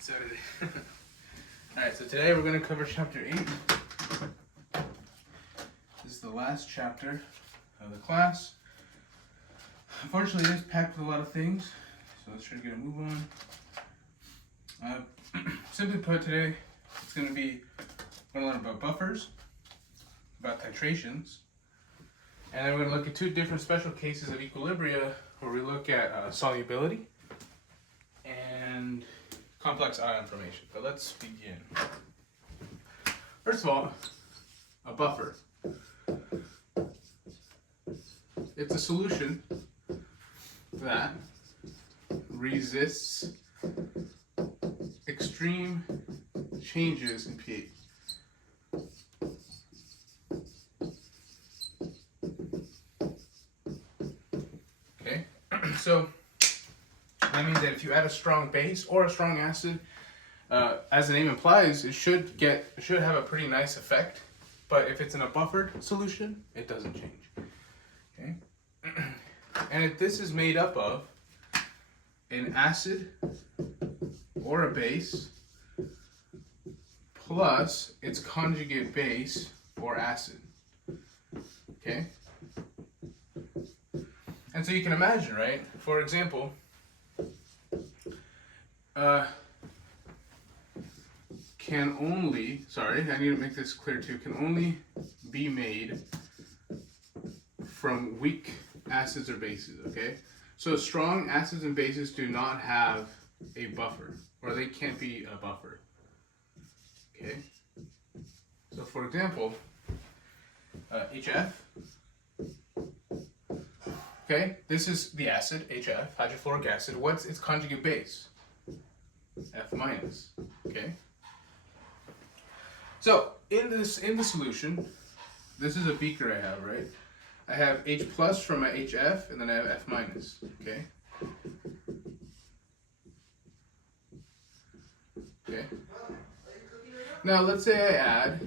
So did it. Alright, so today we're going to cover chapter 8. This is the last chapter of the class. Unfortunately, it is packed with a lot of things, so let's try to get a move on. Simply put, today it's going to be going to learn about buffers, about titrations, and then we're going to look at two different special cases of equilibria where we look at solubility and complex ion formation. But let's begin. First of all, a buffer. It's a solution that resists extreme changes in pH. Okay, so that means that if you add a strong base or a strong acid, as the name implies, it should have a pretty nice effect. But if it's in a buffered solution, it doesn't change. Okay, and if this is made up of an acid or a base plus its conjugate base or acid. Okay, and so you can imagine, right? For example, can only be made from weak acids or bases, okay? So strong acids and bases do not have a buffer, or they can't be a buffer, okay? So for example, HF, okay? This is the acid, HF, hydrofluoric acid. What's its conjugate base? F minus, okay? So in the solution, this is a beaker I have, right? I have H plus from my HF, and then I have F minus, okay? Okay. Now let's say I add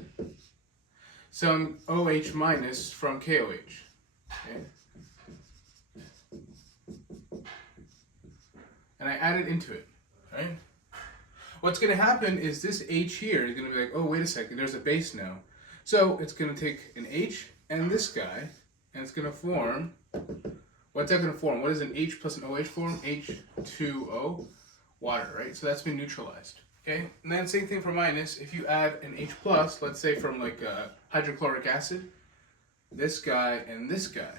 some OH minus from KOH, okay? And I add it into it, right? What's going to happen is this H here is going to be like, oh, wait a second, there's a base now. So it's going to take an H and this guy, and it's going to form, what's that going to form? What does an H plus an OH form? H2O, water, right? So that's been neutralized, okay? And then same thing for minus. If you add an H plus, let's say from like hydrochloric acid, this guy and this guy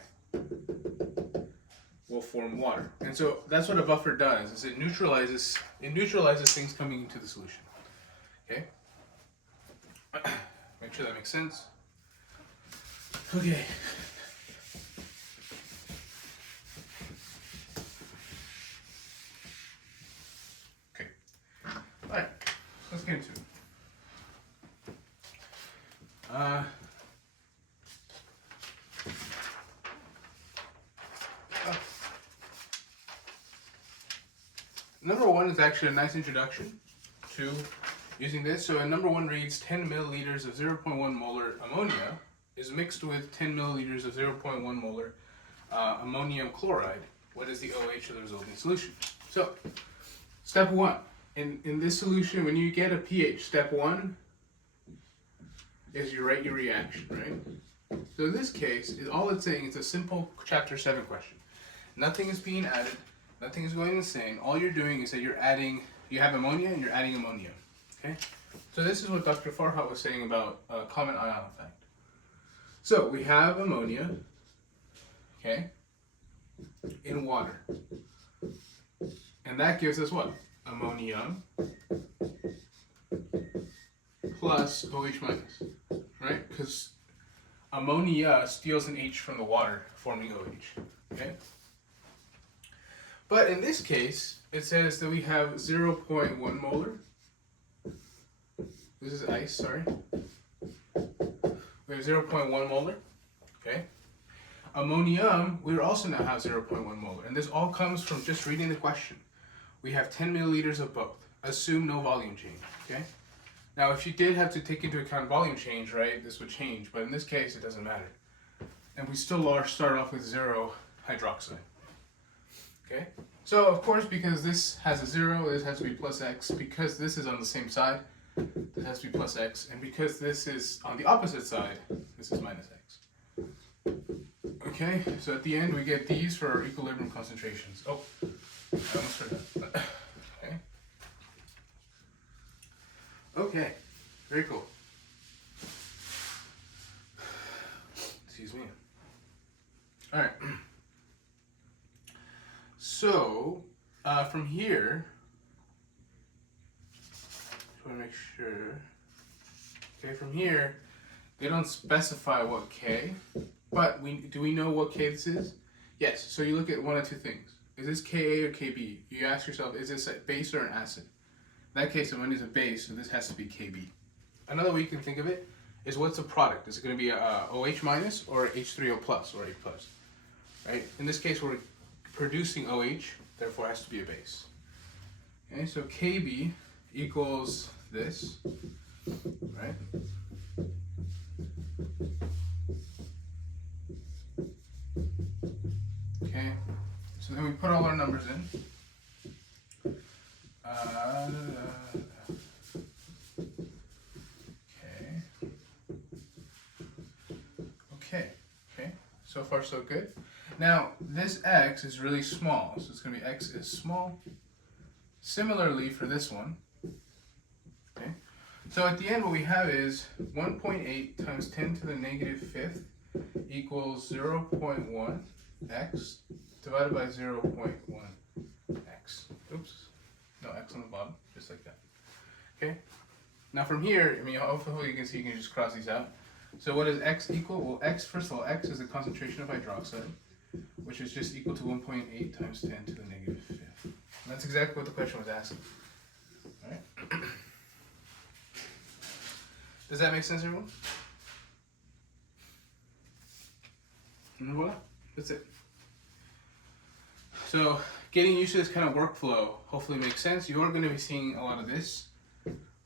will form water. And so that's what a buffer does, is it neutralizes things coming into the solution. Okay? Make sure that makes sense. Okay. Okay. Alright, let's get into it. Number one is actually a nice introduction to using this. So number one reads 10 milliliters of 0.1 molar ammonia is mixed with 10 milliliters of 0.1 molar ammonium chloride. What is the OH of the resulting solution? So step one, in this solution, when you get a pH, step one is you write your reaction, right? So in this case, all it's saying is a simple chapter 7 question. Nothing is being added. Nothing is going insane. All you're doing is that you have ammonia and you're adding ammonia. Okay? So this is what Dr. Farhat was saying about common ion effect. So we have ammonia, okay, in water. And that gives us what? Ammonium plus OH minus, right? Because ammonia steals an H from the water, forming OH, okay? But in this case, it says that we have 0.1 molar. This is ice, sorry. We have 0.1 molar, okay? Ammonium, we also now have 0.1 molar. And this all comes from just reading the question. We have 10 milliliters of both. Assume no volume change, okay? Now, if you did have to take into account volume change, right, this would change. But in this case, it doesn't matter. And we still start off with 0 hydroxide. Okay? So of course, because this has a 0, this has to be plus x. Because this is on the same side, this has to be plus x. And because this is on the opposite side, this is minus x. Okay, so at the end we get these for our equilibrium concentrations. Oh, I almost forgot. Okay. Okay, very cool. Excuse me. All right. So, from here, just want to make sure. Okay, from here, they don't specify what K, but do we know what K this is? Yes, so you look at one of two things. Is this Ka or Kb? You ask yourself, is this a base or an acid? In that case, ammonia is a base, so this has to be Kb. Another way you can think of it is what's the product? Is it going to be a OH minus or H3O plus or A plus? Right? In this case, we're producing OH, therefore it has to be a base. Okay, so Kb equals this, right? Okay, so then we put all our numbers in. Okay, so far so good. Now, this x is really small, so it's going to be x is small. Similarly for this one, okay? So at the end what we have is 1.8 times 10 to the negative fifth equals 0.1 x divided by 0.1 x. Oops, no x on the bottom, just like that. Okay? Now from here, I mean, hopefully you can see, you can just cross these out. So what does x equal? Well, x, first of all, x is the concentration of hydroxide, which is just equal to 1.8 times 10 to the negative fifth. And that's exactly what the question was asking. All right. Does that make sense, everyone? And voila, that's it. So getting used to this kind of workflow hopefully makes sense. You are going to be seeing a lot of this,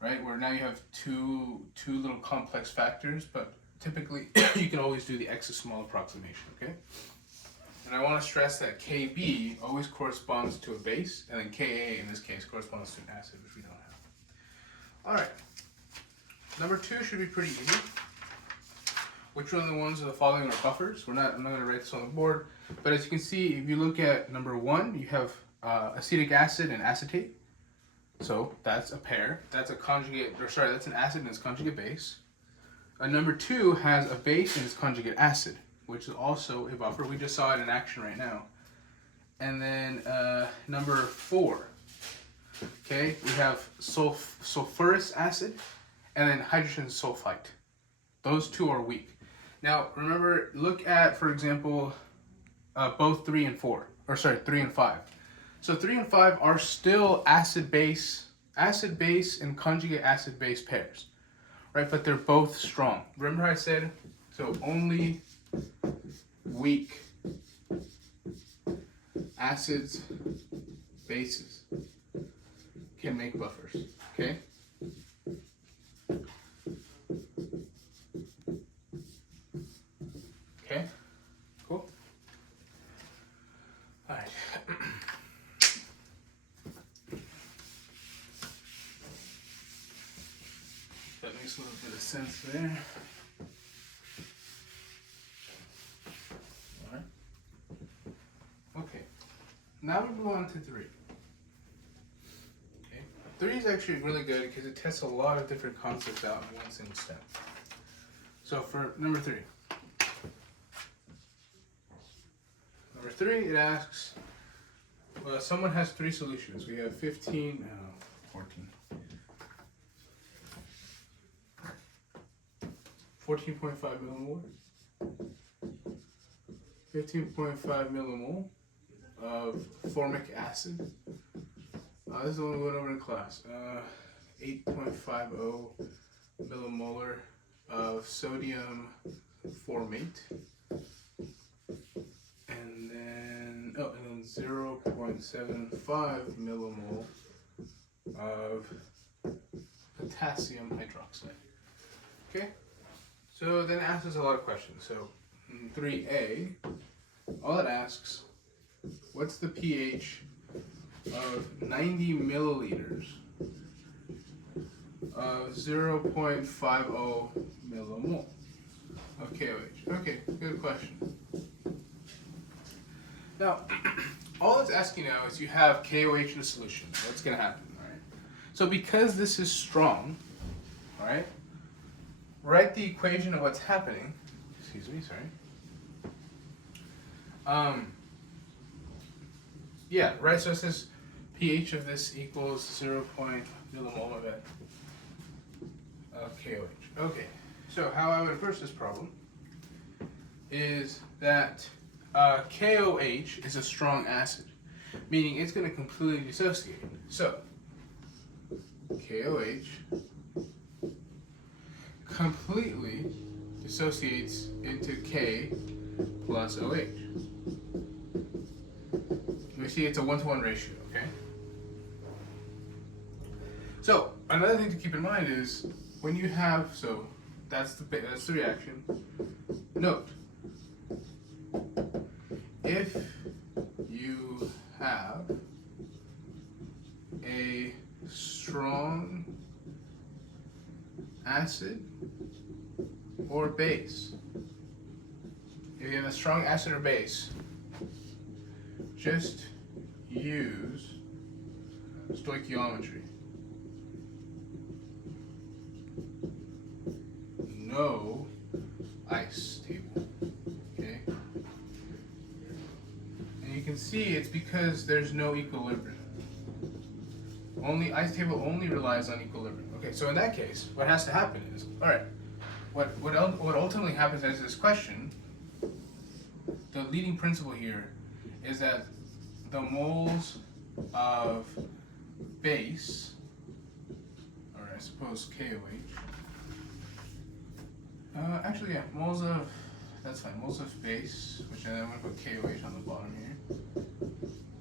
right? Where now you have two little complex factors, but typically you can always do the x is small approximation, okay? And I want to stress that Kb always corresponds to a base, and then Ka in this case corresponds to an acid, which we don't have. All right. Number 2 should be pretty easy. Which one of the ones of the following are buffers? I'm not going to write this on the board, but as you can see, if you look at number 1, you have acetic acid and acetate. So that's a pair. That's a conjugate, or sorry, that's an acid and its conjugate base. Number 2 has a base and its conjugate acid, which is also a buffer. We just saw it in action right now. And then number 4, okay, we have sulfurous acid and then hydrogen sulfite. Those two are weak. Now remember, look at, for example, both 3 and 4, or sorry, 3 and 5. So 3 and 5 are still acid base and conjugate acid base pairs, right? But they're both strong. Remember how I said, so only weak acids, bases can make buffers, okay? Okay, cool. All right. That makes a little bit of sense there. All right. Okay. Now we move on to 3. Okay. 3 is actually really good because it tests a lot of different concepts out in one single step. So for number 3. Number 3, it asks, well, someone has 3 solutions. We have 14. 14.5 millimole, 15.5 millimole of formic acid. This is the one we went over in class. 8.50 millimolar of sodium formate. And then 0.75 millimole of potassium hydroxide. Okay, so then it asks us a lot of questions. So 3A, all it asks, what's the pH of 90 milliliters of 0.50 millimole of KOH. Okay, good question. Now, all it's asking now is you have KOH in a solution. What's going to happen? All right. So because this is strong, all right, write the equation of what's happening. Excuse me, sorry. Yeah, right. So it says pH of this equals 0. Millimole of it of KOH. Okay. So how I would approach this problem is that KOH is a strong acid, meaning it's going to completely dissociate. So KOH completely dissociates into K plus OH. We see it's a 1-to-1 ratio, okay? So another thing to keep in mind is when you have, so that's the reaction. Note, if you have a strong acid or base, if you have a strong acid or base, just use stoichiometry. No ice table. Okay? And you can see it's because there's no equilibrium. Ice table only relies on equilibrium. Okay, so in that case, what has to happen is, all right, what ultimately happens as this question, the leading principle here is that the moles of base, or I suppose KOH, actually yeah, moles of, that's fine, moles of base, which I'm going to put KOH on the bottom here,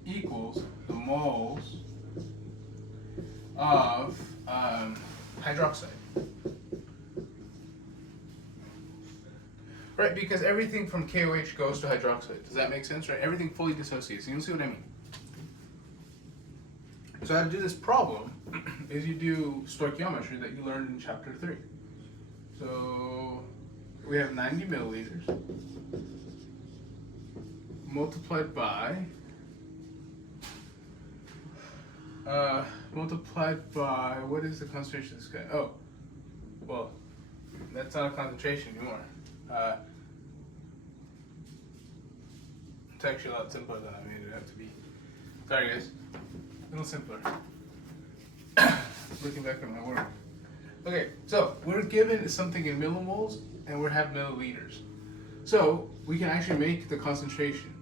equals the moles of hydroxide. Right, because everything from KOH goes to hydroxide. Does that make sense? Right, everything fully dissociates. You can see what I mean. So how to do this problem is you do stoichiometry that you learned in chapter 3. So we have 90 milliliters multiplied by what is the concentration of this guy? Oh, well, that's not a concentration anymore. It's actually a lot simpler than I made it out to be. Sorry guys, a little simpler. Looking back at my work. Okay, so we're given something in millimoles and we have milliliters. So we can actually make the concentration.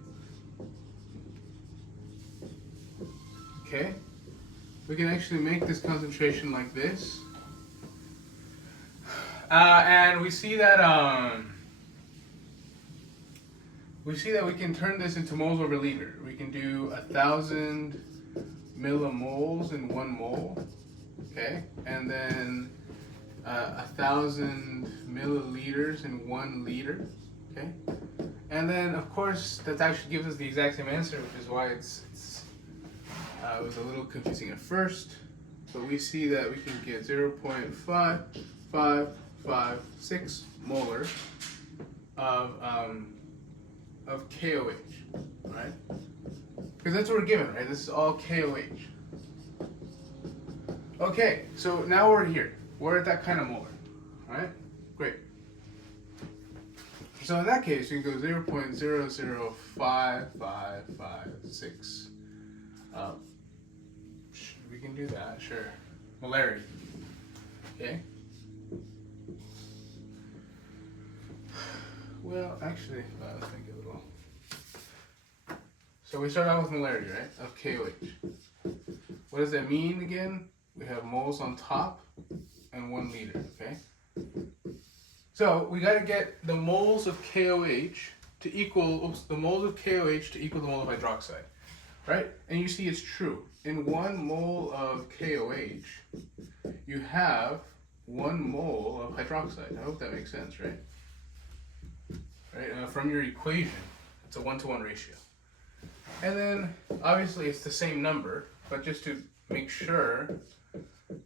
Okay? We can actually make this concentration like this. And we see that we can turn this into moles over liter. We can do 1,000 millimoles in 1 mole, okay, and then 1,000 milliliters in 1 liter, okay, and then of course that actually gives us the exact same answer, which is why it was a little confusing at first, but we see that we can get 0.5556 molar of KOH, right? Because that's what we're given, right? This is all KOH. Okay, so now we're here. We're at that kind of molar, right? Great. So in that case, we can go 0.005556. We can do that, sure. Molarity. Okay. Well, actually, let's make it a little. So we start out with molarity, right, of KOH. What does that mean again? We have moles on top and 1 liter, okay? So we got to get the moles of KOH to equal, the moles of KOH to equal the mole of hydroxide, right? And you see it's true. In 1 mole of KOH, you have 1 mole of hydroxide. I hope that makes sense, right? Right, from your equation, it's a 1-to-1 ratio. And then, obviously, it's the same number, but just to make sure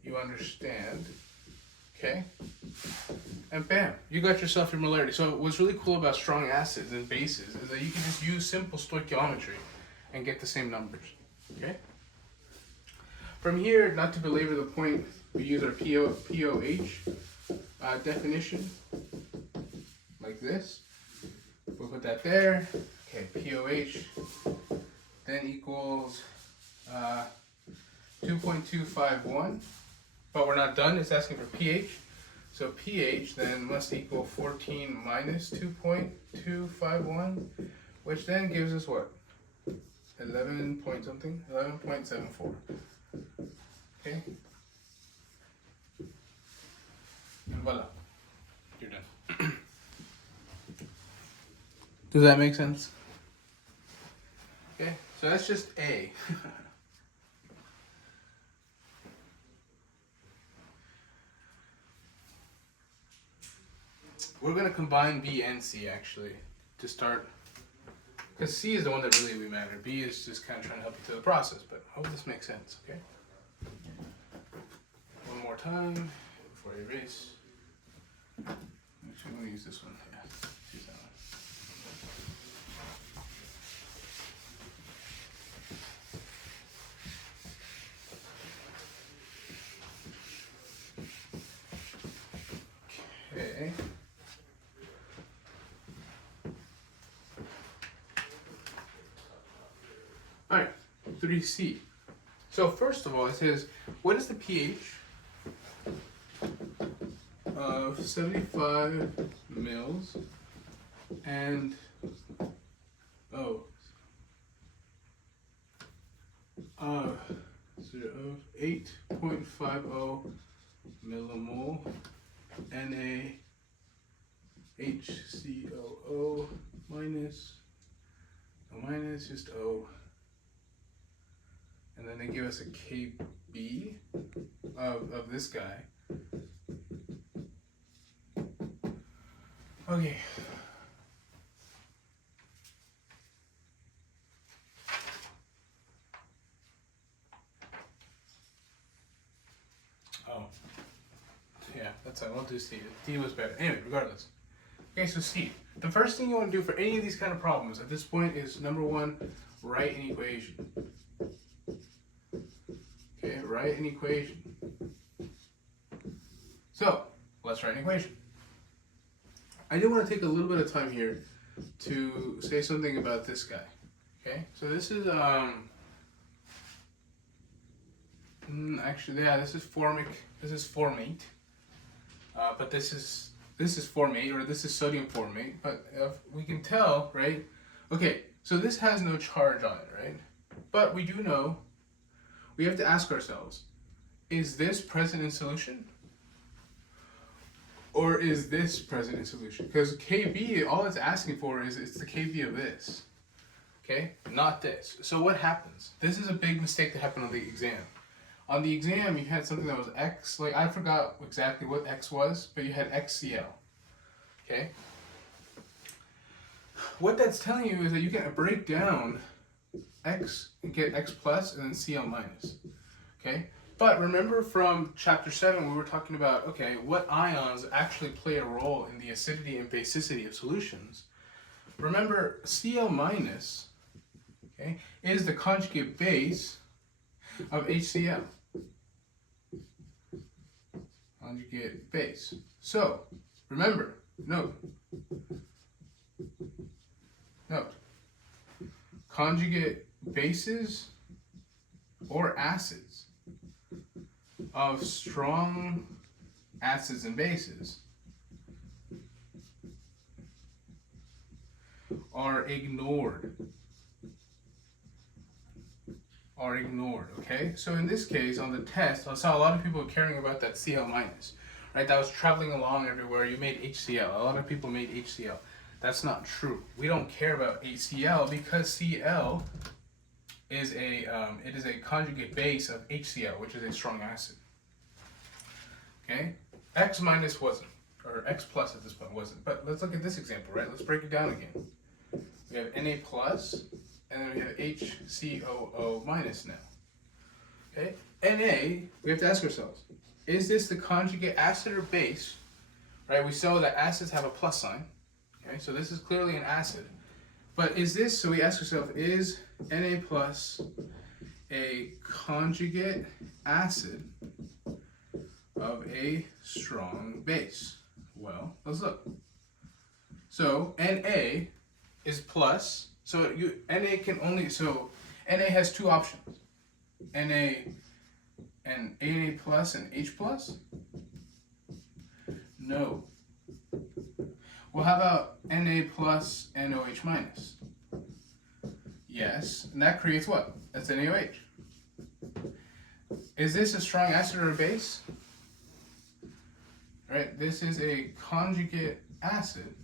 you understand, okay? And bam, you got yourself your molarity. So what's really cool about strong acids and bases is that you can just use simple stoichiometry and get the same numbers, okay? From here, not to belabor the point, we use our POH definition, like this. We'll put that there. Okay, POH then equals 2.251, but we're not done, it's asking for pH. So pH then must equal 14 minus 2.251, which then gives us what? 11 point something? 11.74. Okay? And voila. You're done. Does that make sense? Okay, so that's just A. We're going to combine B and C actually to start, because C is the one that really matter. B is just kind of trying to help you through the process, but I hope this makes sense, okay? One more time before I erase. Actually, I'm going to use this one. Yeah, use that one. Okay. All right, 3C. So first of all, it says, what is the pH of 75 mils and of 8.50 millimole NaHCOO minus just O. And then they give us a KB of this guy. Okay. Oh. Yeah, that's I won't do C. D was better. Anyway, regardless. Okay, so C. The first thing you want to do for any of these kind of problems at this point is, number one, write an equation. Okay, write an equation. So, let's write an equation. I do want to take a little bit of time here to say something about this guy. Okay, so this is actually, yeah, this is formic. This is formate. But this is formate, or this is sodium formate. But we can tell, right? Okay, so this has no charge on it, right? But we do know. We have to ask ourselves: is this present in solution? Or is this present in solution? Because Kb, all it's asking for is it's the Kb of this. Okay? Not this. So what happens? This is a big mistake that happened on the exam. On the exam, you had something that was X, like I forgot exactly what X was, but you had XCl. Okay? What that's telling you is that you can break down X and get X plus and then Cl minus. Okay? But remember from chapter 7, we were talking about, okay, what ions actually play a role in the acidity and basicity of solutions. Remember, Cl minus, okay, is the conjugate base of HCl. Conjugate base. So, remember, note, conjugate bases or acids of strong acids and bases are ignored. Okay? So in this case, on the test, I saw a lot of people caring about that Cl minus, right? That was traveling along everywhere. You made HCl. A lot of people made HCl. That's not true. We don't care about HCl because Cl is a conjugate base of HCl, which is a strong acid. Okay, X minus wasn't, or X plus at this point wasn't. But let's look at this example, right? Let's break it down again. We have Na plus, and then we have HCOO minus now. Okay, Na, we have to ask ourselves, is this the conjugate acid or base? Right, we saw that acids have a plus sign. Okay, so this is clearly an acid. But is this, so we ask ourselves, is Na plus a conjugate acid of a strong base? Well, let's look. So Na is plus, so Na can only, so Na has two options. Na and Na plus and H plus? No. Well, how about Na plus and OH minus? Yes, and that creates what? That's NaOH. Is this a strong acid or a base? Right, this is a conjugate acid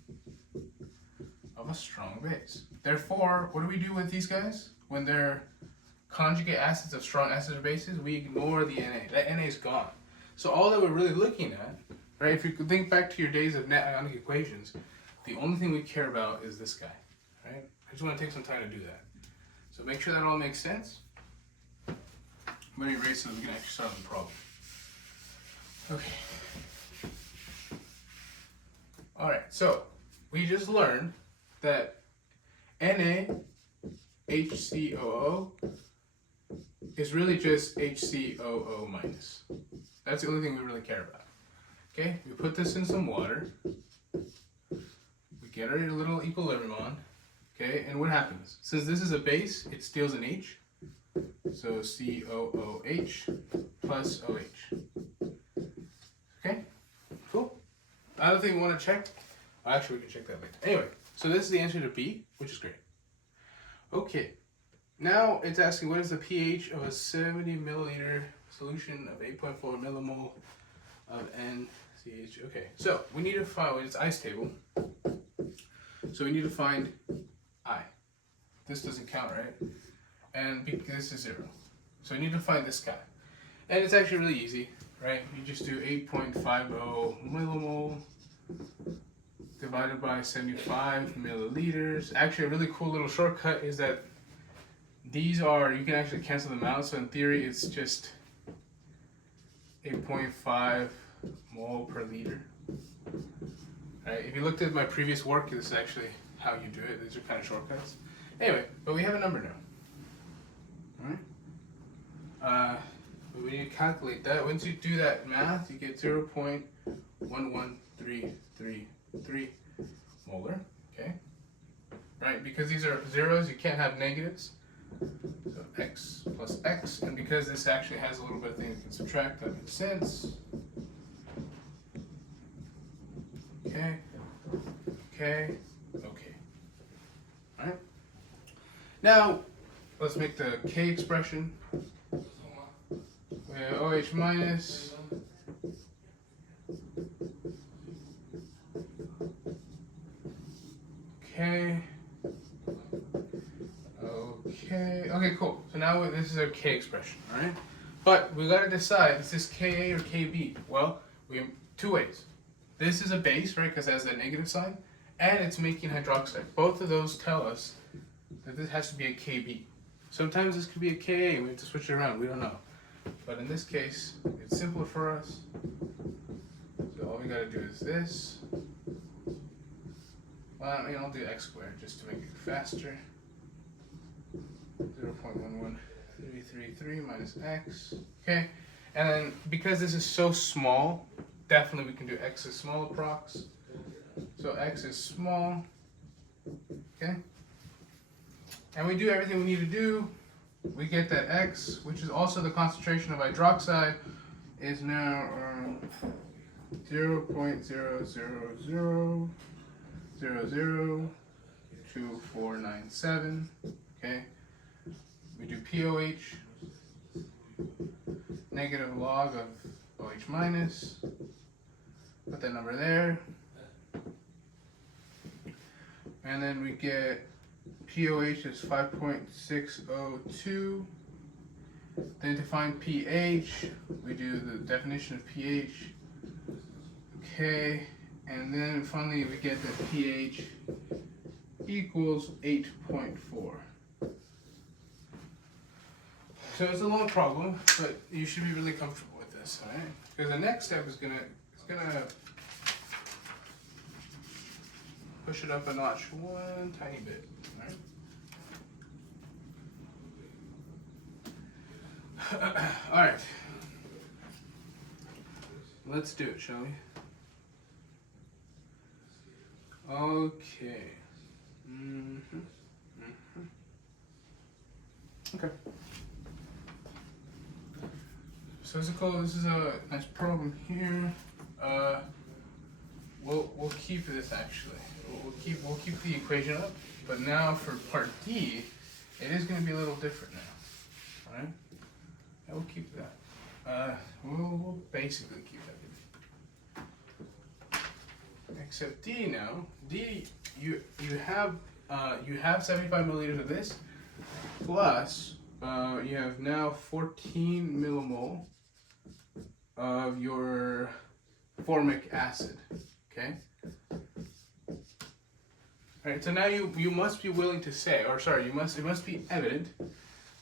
of a strong base. Therefore, what do we do with these guys? When they're conjugate acids of strong acids or bases, we ignore the Na. That Na is gone. So all that we're really looking at, right, if you could think back to your days of net ionic equations, the only thing we care about is this guy, right? I just want to take some time to do that. So make sure that all makes sense. I'm going to erase so that we can actually start on the problem. Okay. Alright, so we just learned that NaHCOO is really just HCOO minus. That's the only thing we really care about. Okay, we put this in some water. We get our little equilibrium on. Okay, and what happens? Since this is a base, it steals an H. So COOH plus OH. Okay, cool. Another thing we want to check, actually we can check that later. Anyway, so this is the answer to B, which is great. Okay, now it's asking what is the pH of a 70 milliliter solution of 8.4 millimole of NaCH. Okay, so we need to find, it's ice table. So we need to find I. This doesn't count, right? And this is 0. So we need to find this guy. And it's actually really easy, right? You just do 8.50 millimole divided by 75 milliliters. Actually, a really cool little shortcut is that these are, you can actually cancel them out. So in theory, it's just 8.5 mole per liter. Right? If you looked at my previous work, this is actually how you do it. These are kind of shortcuts. Anyway, but we have a number now. Alright? But we need to calculate that. Once you do that math, you get 0.11333 molar. Okay? Right? Because these are zeros, you can't have negatives. So x plus x, and because this actually has a little bit of things you can subtract, that makes sense. Okay, okay, okay. Alright. Now, let's make the K expression. We have OH minus. Okay. Okay, cool. So now this is our K expression, alright? But we gotta decide, is this Ka or Kb? Well, we have two ways. This is a base, right, because it has a negative sign, and it's making hydroxide. Both of those tell us that this has to be a Kb. Sometimes this could be a Ka, we have to switch it around, we don't know. But in this case, it's simpler for us. So all we gotta do is this. Well, I mean, I'll do x squared just to make it faster. 0.11333 minus x. Okay, and then because this is so small, definitely we can do x is small approx. So x is small. Okay, and we do everything we need to do. We get that x, which is also the concentration of hydroxide, is now 0.000002497. Okay. We do POH, negative log of OH minus, put that number there, and then we get POH is 5.602. Then to find pH, we do the definition of pH. Okay, and then finally we get that pH equals 8.4. So it's a long problem, but you should be really comfortable with this, all right? Because the next step is gonna push it up a notch one tiny bit, all right? All right. Let's do it, shall we? Okay. Okay. So this is a nice problem here. We'll keep this actually. We'll keep the equation up, but now for part D, it is going to be a little different now. All right? I will keep that. We'll basically keep that. Except D now. D, you have 75 milliliters of this, plus you have now 14 millimole of your formic acid. Okay. All right. So now you must be willing to say, or sorry, it must be evident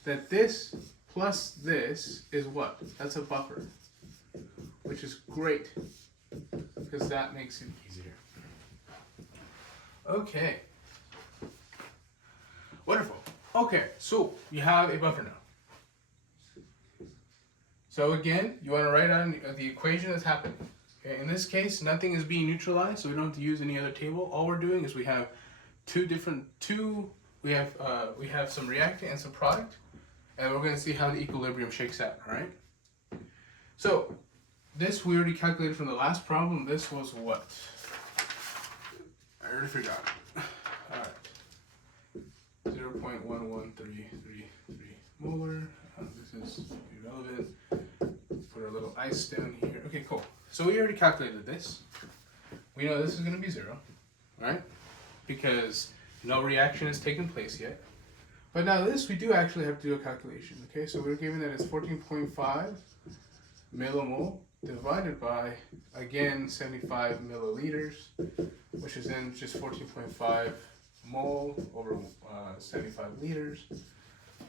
that this plus this is what? That's a buffer, which is great because that makes it easier. Okay. Wonderful. Okay, so you have a buffer now. So again, you want to write down the equation that's happening. Okay, in this case, nothing is being neutralized, so we don't have to use any other table. All we're doing is we have we have some reactant and some product, and we're going to see how the equilibrium shakes out, all right? So this we already calculated from the last problem. This was what? I already forgot. All right. 0.11333 molar. This is irrelevant. Put our little ice down here. Okay, cool. So we already calculated this. We know this is going to be 0, right? Because no reaction has taken place yet. But now this, we do actually have to do a calculation. Okay, so we're given that it's 14.5 millimole divided by, again, 75 milliliters, which is then just 14.5 mole over 75 liters.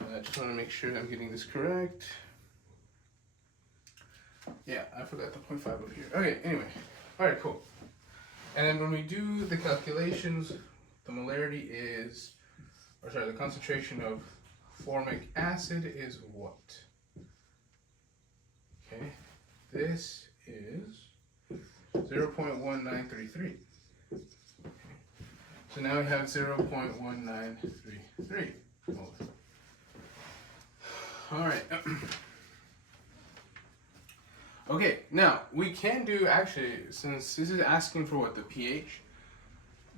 I just want to make sure I'm getting this correct. Yeah, I forgot the 0.5 over here. Okay, anyway. All right, cool. And then when we do the calculations, the molarity is, or sorry, the concentration of formic acid is what? Okay, this is 0.1933. So now we have 0.1933 molar. All right. Okay, now we can do, actually, since this is asking for what, the pH?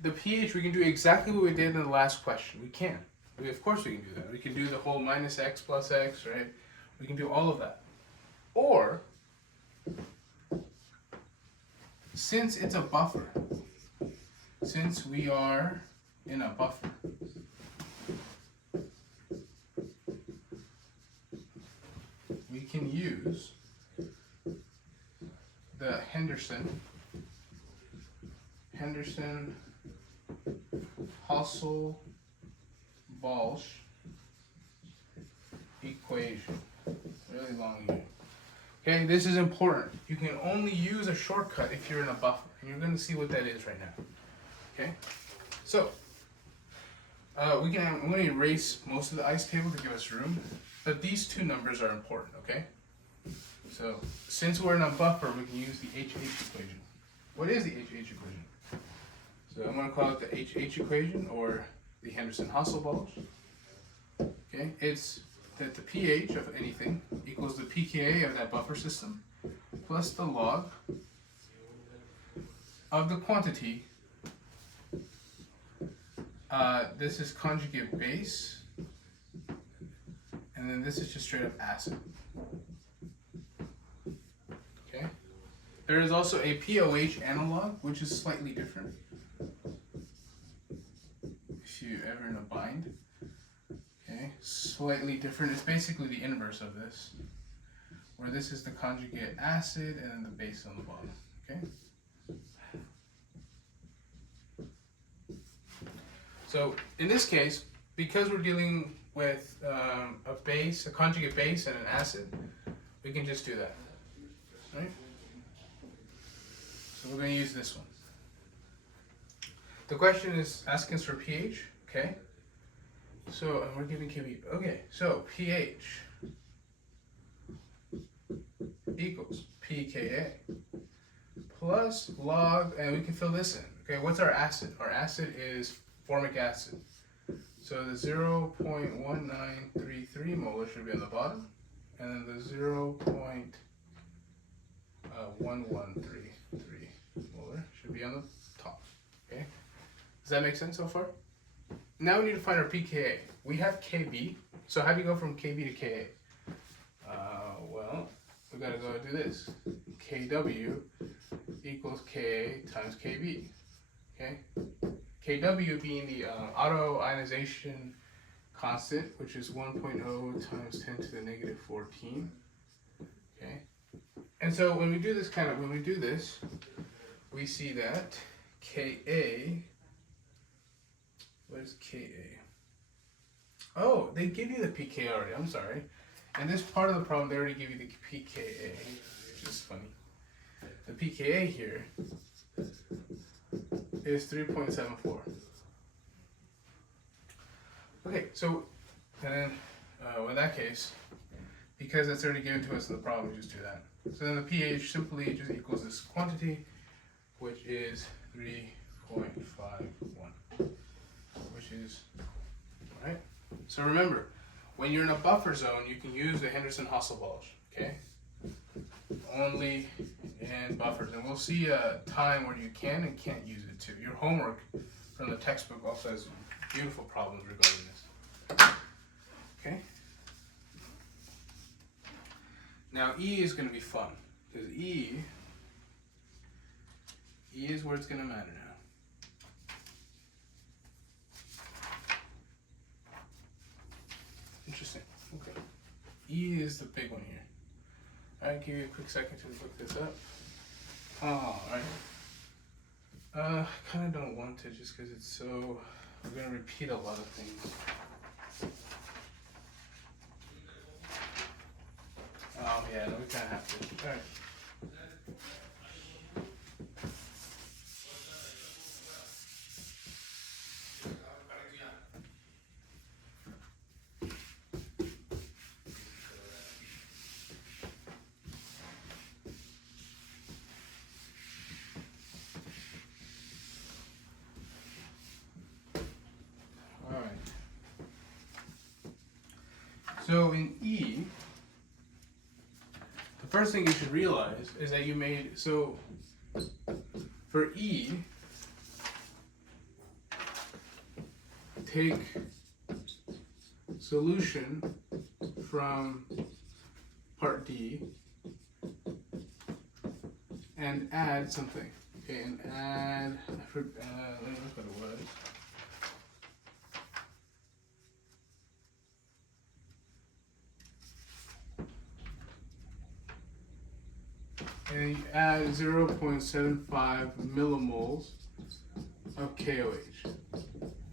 The pH, we can do exactly what we did in the last question. We can. Of course we can do that. We can do the whole minus x plus x, right? We can do all of that. Or, since it's a buffer, since we are in a buffer, we can use the Henderson-Hasselbalch equation. Really long here. Okay, this is important. You can only use a shortcut if you're in a buffer, and you're going to see what that is right now. Okay, so I'm going to erase most of the ice table to give us room, but these two numbers are important. Okay, so since we're in a buffer, we can use the HH equation. What is the HH equation? So I'm going to call it the HH equation, or the Henderson-Hasselbalch. Okay, it's that the pH of anything equals the pKa of that buffer system plus the log of the quantity. This is conjugate base, and then this is just straight up acid. Okay. There is also a POH analog, which is slightly different. If you ever in a bind. Okay, slightly different. It's basically the inverse of this, where this is the conjugate acid and then the base on the bottom. Okay. So in this case, because we're dealing with a base, a conjugate base, and an acid, we can just do that. Right? So we're going to use this one. The question is asking us for pH, okay? So we're giving Kb. Okay, so pH equals pKa plus log, and we can fill this in. Okay, what's our acid? Our acid is formic acid. So the 0.1933 molar should be on the bottom, and then the 0.1133 molar should be on the top. Okay, does that make sense so far? Now we need to find our pKa. We have Kb, so how do you go from Kb to Ka? Well, we gotta go do this. Kw equals Ka times Kb. Okay, Kw being the auto-ionization constant, which is 1.0 times 10 to the negative 14. Okay, and so when we do this we see that Ka. Where's Ka? Oh, they give you the pK already. I'm sorry. And this part of the problem, they already give you the pKa, which is funny. The pKa here is 3.74. Okay, so, and then in that case, because that's already given to us in the problem, we just do that. So then the pH simply just equals this quantity, which is 3.51, which is, right? So remember, when you're in a buffer zone, you can use the Henderson-Hasselbalch, okay? Only in buffers. And we'll see a time where you can and can't use it too. Your homework from the textbook also has beautiful problems regarding this. Okay? Now E is going to be fun, because E is where it's going to matter now. Interesting. Okay. E is the big one here. Alright, give you a quick second to look this up. Alright. I kind of don't want to just because it's so... We're going to repeat a lot of things. Oh, yeah, no, we kind of have to. Alright. So in E, the first thing you should realize is that you made, so for E, take solution from part D and add something. Okay, and add, let me look what it was. And you add 0.75 millimoles of KOH.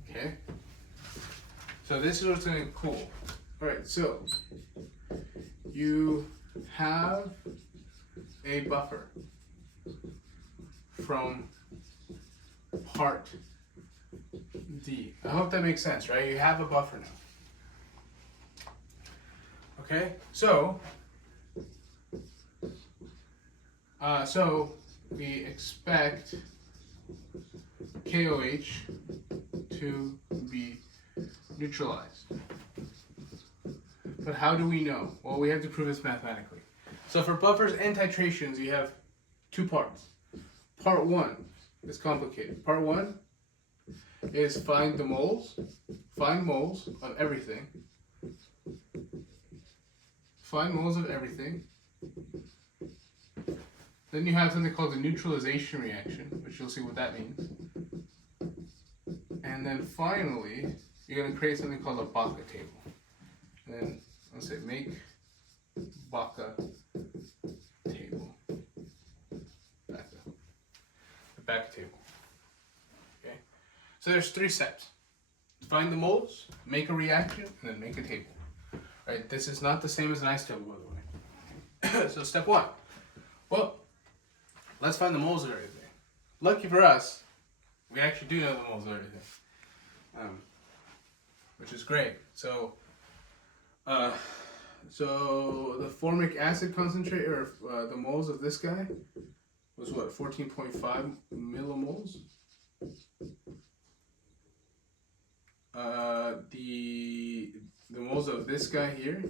Okay? So this is what's going to be cool. Alright, so you have a buffer from part D. I hope that makes sense, right? You have a buffer now. Okay? So we expect KOH to be neutralized. But how do we know? Well, we have to prove this mathematically. So for buffers and titrations, you have two parts. Part one is complicated. Part one is find moles of everything. Find moles of everything. Then you have something called the neutralization reaction, which you'll see what that means. And then finally, you're going to create something called a Baca table. And then, let's say, make Baca table. The Baca table. Okay? So there's three steps. find the moles, make a reaction, and then make a table. Right? This is not the same as an ice table, by the way. So step 1. Well, let's find the moles of everything. Lucky for us, we actually do know the moles of everything, which is great. So the formic acid concentrate, or the moles of this guy, was what, 14.5 millimoles. The moles of this guy here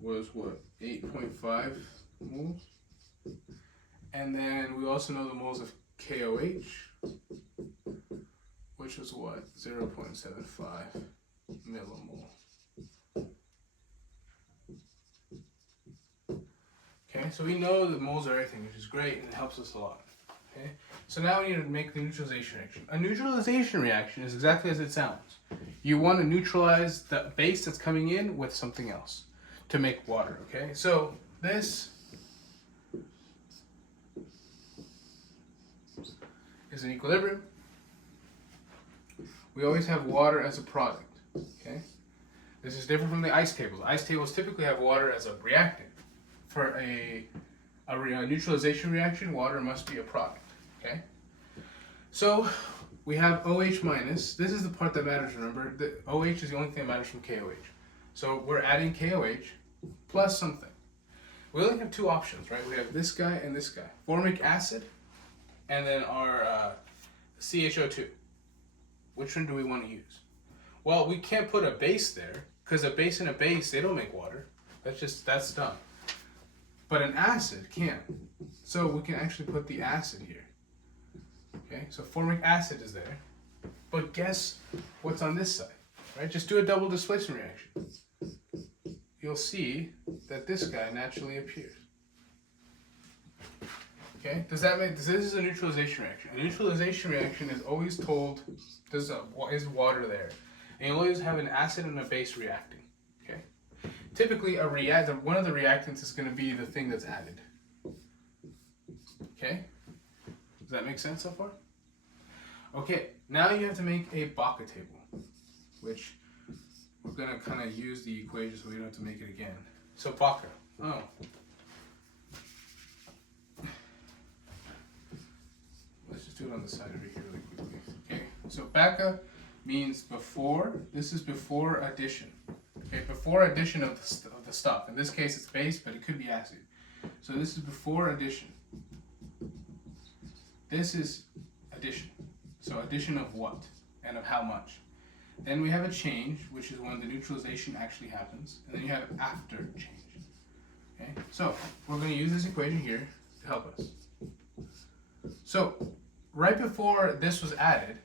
was what, 8.5 moles. And then we also know the moles of KOH, which was what, 0.75 millimole. Okay, so we know the moles of everything, which is great, and it helps us a lot. Okay, so now we need to make the neutralization reaction. A neutralization reaction is exactly as it sounds. You want to neutralize the base that's coming in with something else to make water. Okay, so this is an equilibrium. We always have water as a product. Okay, this is different from the ice tables. Ice tables typically have water as a reactant. For a neutralization reaction, water must be a product. Okay, so we have OH minus. This is the part that matters. Remember, the OH is the only thing that matters from KOH. So we're adding KOH plus something. We only have two options, right? We have this guy and this guy, formic acid, and then our CHO2. Which one do we want to use? Well, we can't put a base there because a base and a base, they don't make water. That's dumb. But an acid can. So we can actually put the acid here. Okay, so formic acid is there. But guess what's on this side, right? Just do a double displacement reaction. You'll see that this guy naturally appears. Okay, this is a neutralization reaction. A neutralization reaction is always told, is water there? And you'll always have an acid and a base reacting. Okay, typically one of the reactants is going to be the thing that's added. Okay, does that make sense so far? Okay, now you have to make a Baca table, which we're going to kind of use the equation so we don't have to make it again. So Baca, let's just do it on the side over here really quickly. Okay, so Baca means before. This is before addition. Okay, before addition of the stuff. In this case, it's base, but it could be acid. So this is before addition. This is addition. So addition of what and of how much. Then we have a change, which is when the neutralization actually happens. And then you have after change. Okay, so we're going to use this equation here to help us. So right before this was added,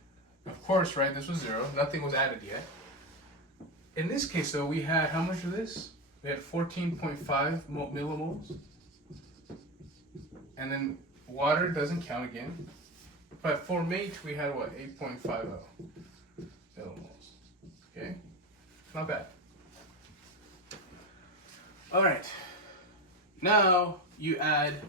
of course, right, this was 0. Nothing was added yet. In this case, though, we had, how much of this? We had 14.5 millimoles. And then water doesn't count again. But for mate, we had what? 8.50 millimoles. Okay? Not bad. Alright. Now you add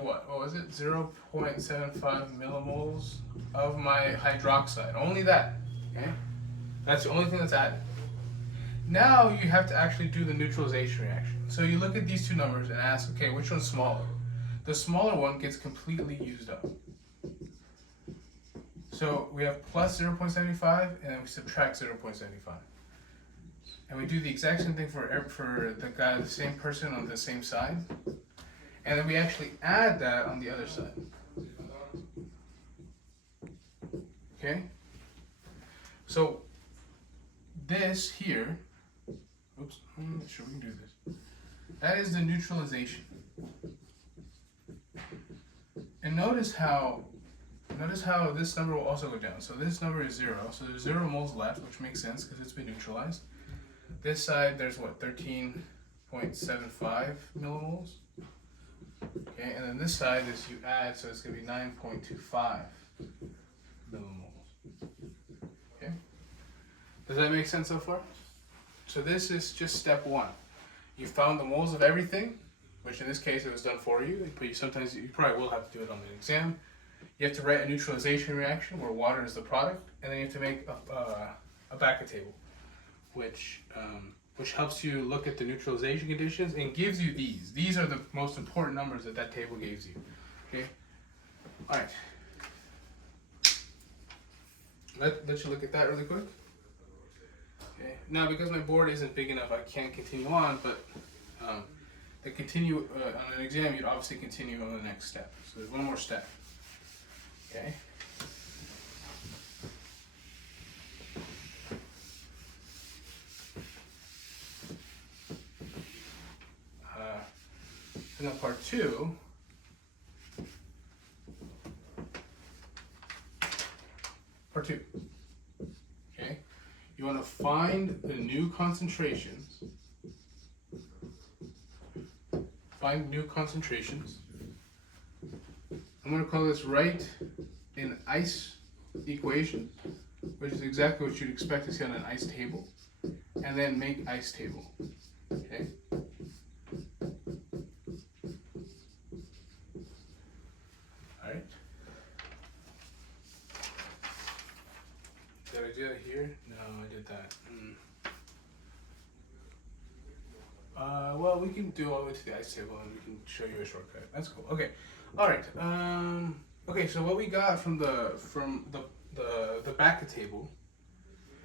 what? What was it? 0.75 millimoles of my hydroxide. Only that. Okay? That's the only thing that's added. Now you have to actually do the neutralization reaction. So you look at these two numbers and ask, okay, which one's smaller? The smaller one gets completely used up. So we have plus 0.75 and then we subtract 0.75. And we do the exact same thing for the same person on the same side. And then we actually add that on the other side. Okay? So this here, oops, I'm not sure we can do this. That is the neutralization. And notice how this number will also go down. So this number is 0, so there's 0 moles left, which makes sense because it's been neutralized. This side, there's what, 13.75 millimoles. Okay, and then this side is you add, so it's going to be 9.25 millimoles. Okay, does that make sense so far? So this is just step 1. You found the moles of everything, which in this case it was done for you, but sometimes you probably will have to do it on the exam. You have to write a neutralization reaction where water is the product, and then you have to make a Baca table, which helps you look at the neutralization conditions and gives you these. These are the most important numbers that table gives you. Okay. All right. Let you look at that really quick. Okay. Now, because my board isn't big enough, I can't continue on, but to continue on an exam, you'd obviously continue on the next step. So there's one more step. Okay. And then part two. Okay. You want to find the new concentrations. Find new concentrations. I'm going to call this write an ice equation, which is exactly what you'd expect to see on an ice table, and then make ice table. Okay. All right. Did I do that here? No, I did that. Well, we can do all the way to the ice table, and we can show you a shortcut. That's cool. Okay. All right. Okay. So what we got from the Baca table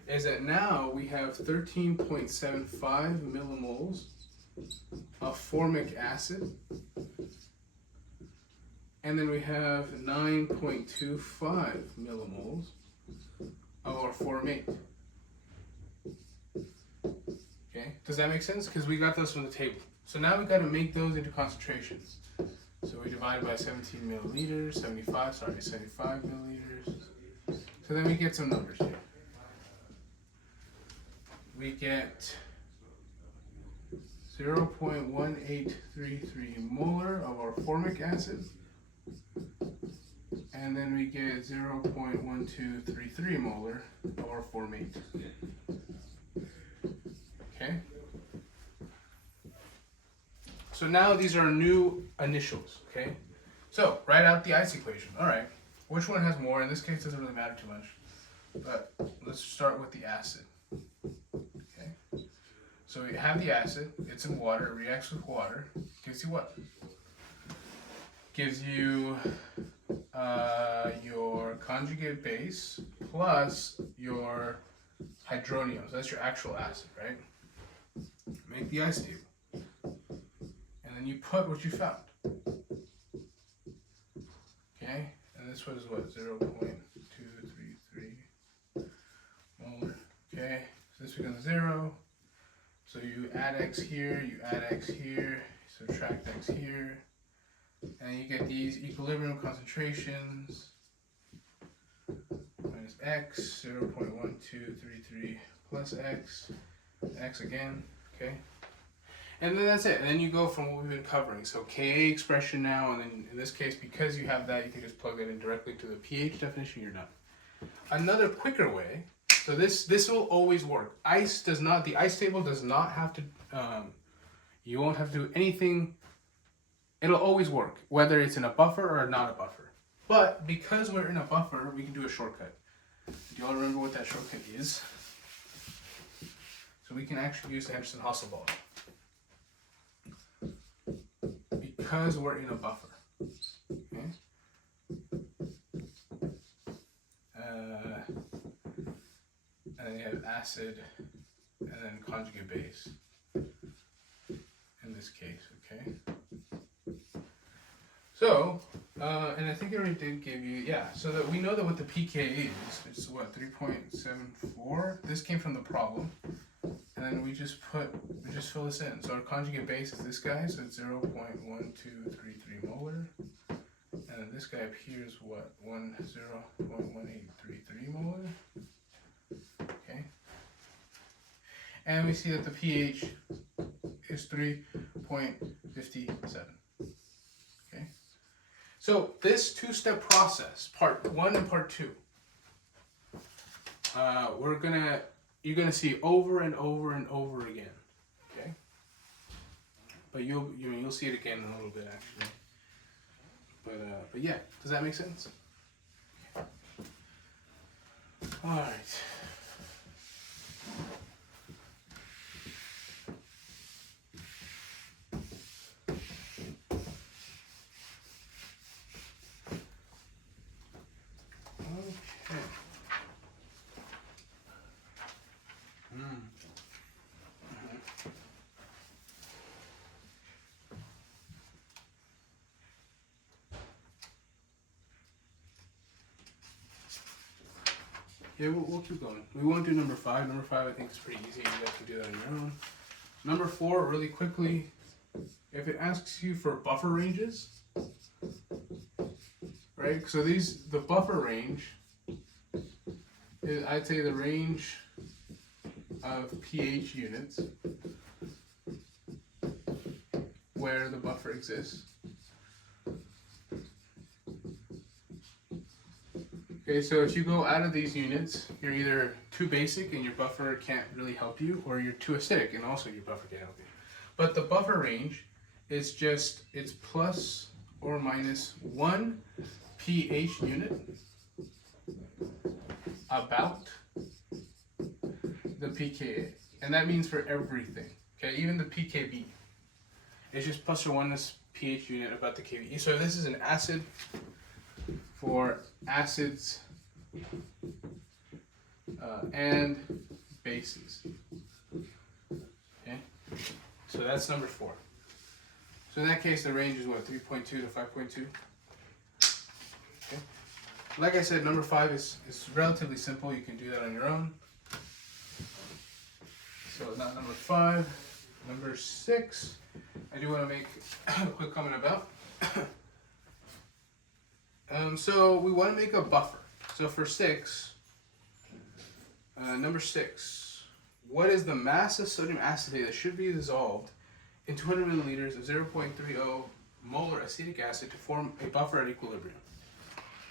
is that now we have 13.75 millimoles of formic acid, and then we have 9.25 millimoles of our formate. Okay, does that make sense? Because we got those from the table. So now we got to make those into concentrations. So we divide by 17 milliliters, 75 milliliters. So then we get some numbers here. We get 0.1833 molar of our formic acid. And then we get 0.1233 molar of our formate. Okay. So now these are new initials, okay? So write out the ice equation. All right, which one has more? In this case, it doesn't really matter too much. But let's start with the acid. Okay. So we have the acid. It's in water. It reacts with water. Gives you what? Gives you your conjugate base plus your hydronium. So that's your actual acid, right? Make the ice table. And then you put what you found. Okay? And this was what? 0.233 molar. Okay? So this becomes 0. So you add x here, you add x here, subtract x here. And you get these equilibrium concentrations. Minus x, 0.1233 plus x, x again. Okay? And then that's it. And then you go from what we've been covering. So Ka expression now, and then in this case, because you have that, you can just plug that in directly to the pH definition, you're done. Another quicker way, so this will always work. The ice table does not have to, you won't have to do anything. It'll always work, whether it's in a buffer or not a buffer. But because we're in a buffer, we can do a shortcut. Do you all remember what that shortcut is? So we can actually use the Henderson-Hasselbalch. Because we're in a buffer. Okay? And then you have acid and then conjugate base in this case, okay? So, and I think I already did give you, so that we know that what the pK is, it's what, 3.74? This came from the problem. And then we just fill this in. So our conjugate base is this guy, so it's 0.1233 molar. And then this guy up here is what? 0.1833 molar. Okay. And we see that the pH is 3.57. Okay. So this two-step process, part 1 and part 2, you're gonna see over and over and over again, okay? But you'll see it again in a little bit actually. But yeah, does that make sense? All right. Okay. Yeah, we'll keep going. We won't do number 5. Number 5 I think is pretty easy. You guys can do that on your own. Number 4, really quickly, if it asks you for buffer ranges, right? So the buffer range is, I'd say, the range of pH units where the buffer exists. Okay, so if you go out of these units, you're either too basic and your buffer can't really help you, or you're too acidic and also your buffer can't help you. But the buffer range is just, it's plus or minus 1 pH unit about the pKa. And that means for everything, okay, even the pKb. It's just plus or minus pH unit about the kb. So this is an acid for acids and bases. Okay, so that's number 4. So in that case, the range is what, 3.2 to 5.2. Okay, like I said, number 5 is relatively simple. You can do that on your own. So not number 5. Number 6, I do want to make a quick comment about. So we want to make a buffer. So for 6, number 6, what is the mass of sodium acetate that should be dissolved in 200 milliliters of 0.30 molar acetic acid to form a buffer at equilibrium?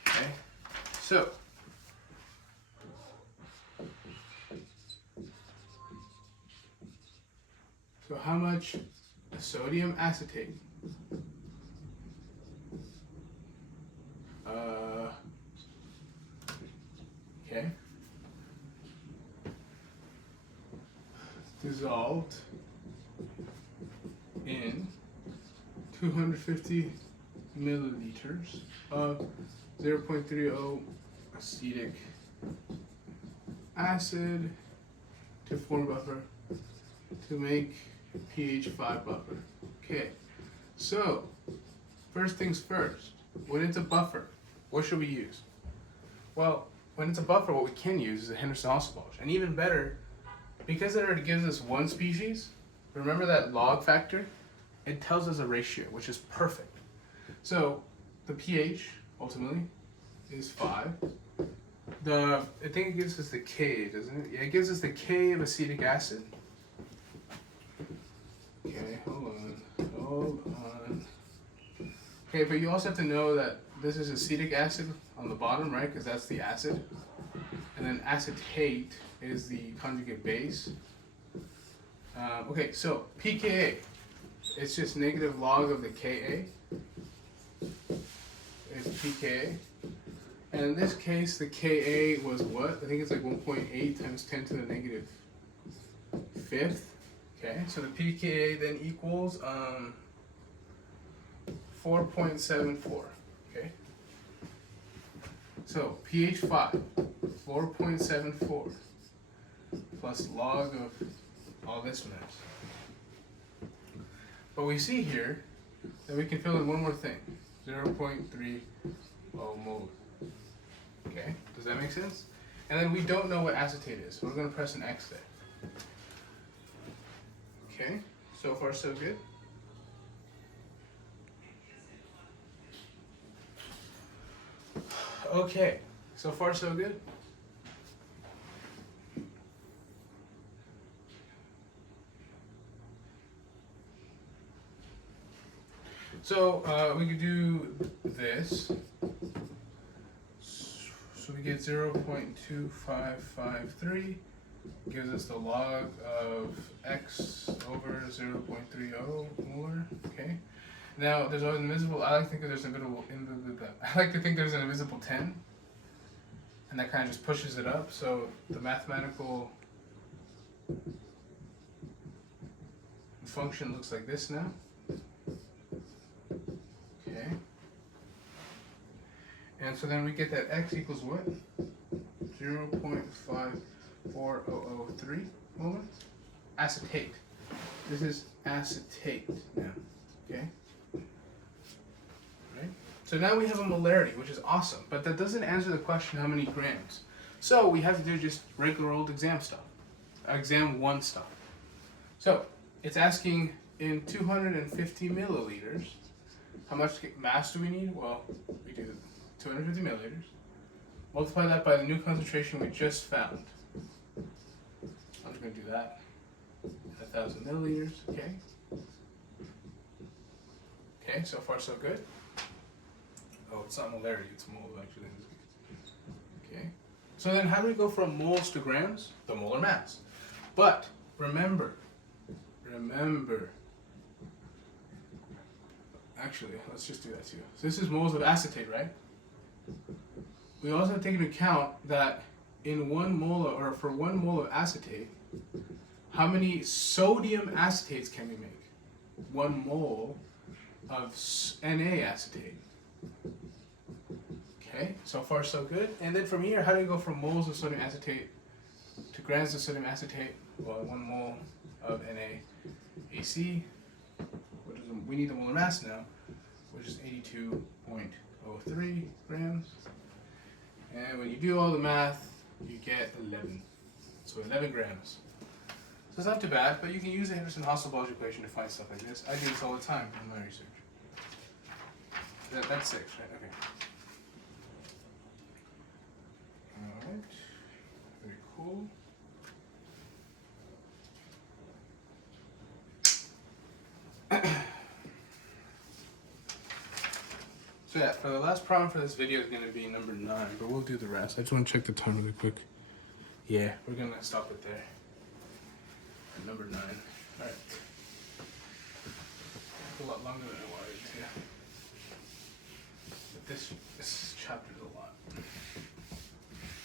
Okay, so how much sodium acetate okay, dissolved in 250 milliliters of 0.30 acetic acid to form buffer to make pH 5 buffer. Okay, so first things first, when it's a buffer, what should we use? Well, when it's a buffer, what we can use is a Henderson-Austin polish. And even better, because it already gives us one species, remember that log factor? It tells us a ratio, which is perfect. So the pH, ultimately, is 5. I think it gives us the K, doesn't it? Yeah, it gives us the K of acetic acid. Okay, hold on. Okay, but you also have to know that this is acetic acid on the bottom, right? Because that's the acid. And then acetate is the conjugate base. Okay, so pKa, it's just negative log of the Ka. It's pKa. And in this case, the Ka was what? I think it's like 1.8 times 10 to the negative 5th. Okay, so the pKa then equals 4.74. Okay, so pH 5, 4.74 plus log of all this mess. But we see here that we can fill in one more thing, 0.30 molar. Okay, does that make sense? And then we don't know what acetate is, so we're going to press an X there. Okay, so far so good. Okay, so far so good. So we could do this. So we get 0.2553 gives us the log of x over 0.30 molar. Okay. Now there's an invisible. I like to think there's an invisible 10. and that kind of just pushes it up. So the mathematical function looks like this now. Okay. And so then we get that x equals what? 0.54003 molar. Acetate. This is acetate now. Okay. Right. So now we have a molarity, which is awesome, but that doesn't answer the question how many grams. So we have to do just regular old exam stuff, exam 1 stuff. So it's asking in 250 milliliters, how much mass do we need? Well, we do 250 milliliters. Multiply that by the new concentration we just found. I'm just going to do that. 1,000 milliliters, okay? Okay, so far so good. Oh, it's not molarity, it's moles actually in this case. Okay. So then how do we go from moles to grams? The molar mass. But remember, actually, let's just do that too. So this is moles of acetate, right? We also have to take into account that in 1 molar, or for 1 mole of acetate, how many sodium acetates can we make? 1 mole of Na acetate. Okay, so far so good. And then from here, how do we go from moles of sodium acetate to grams of sodium acetate? Well, 1 mole of NaAC, which is, we need the molar mass now, which is 82.03 grams. And when you do all the math, you get 11. So 11 grams. So it's not too bad, but you can use the Henderson-Hasselbalch equation to find stuff like this. I do this all the time in my research. That's 6, right? Okay. Alright. Very cool. So yeah, for the last problem for this video is going to be number 9, but we'll do the rest. I just want to check the time really quick. Yeah, we're going to stop it there. At number 9. Alright. A lot longer than I wanted to. But this chapter is a lot.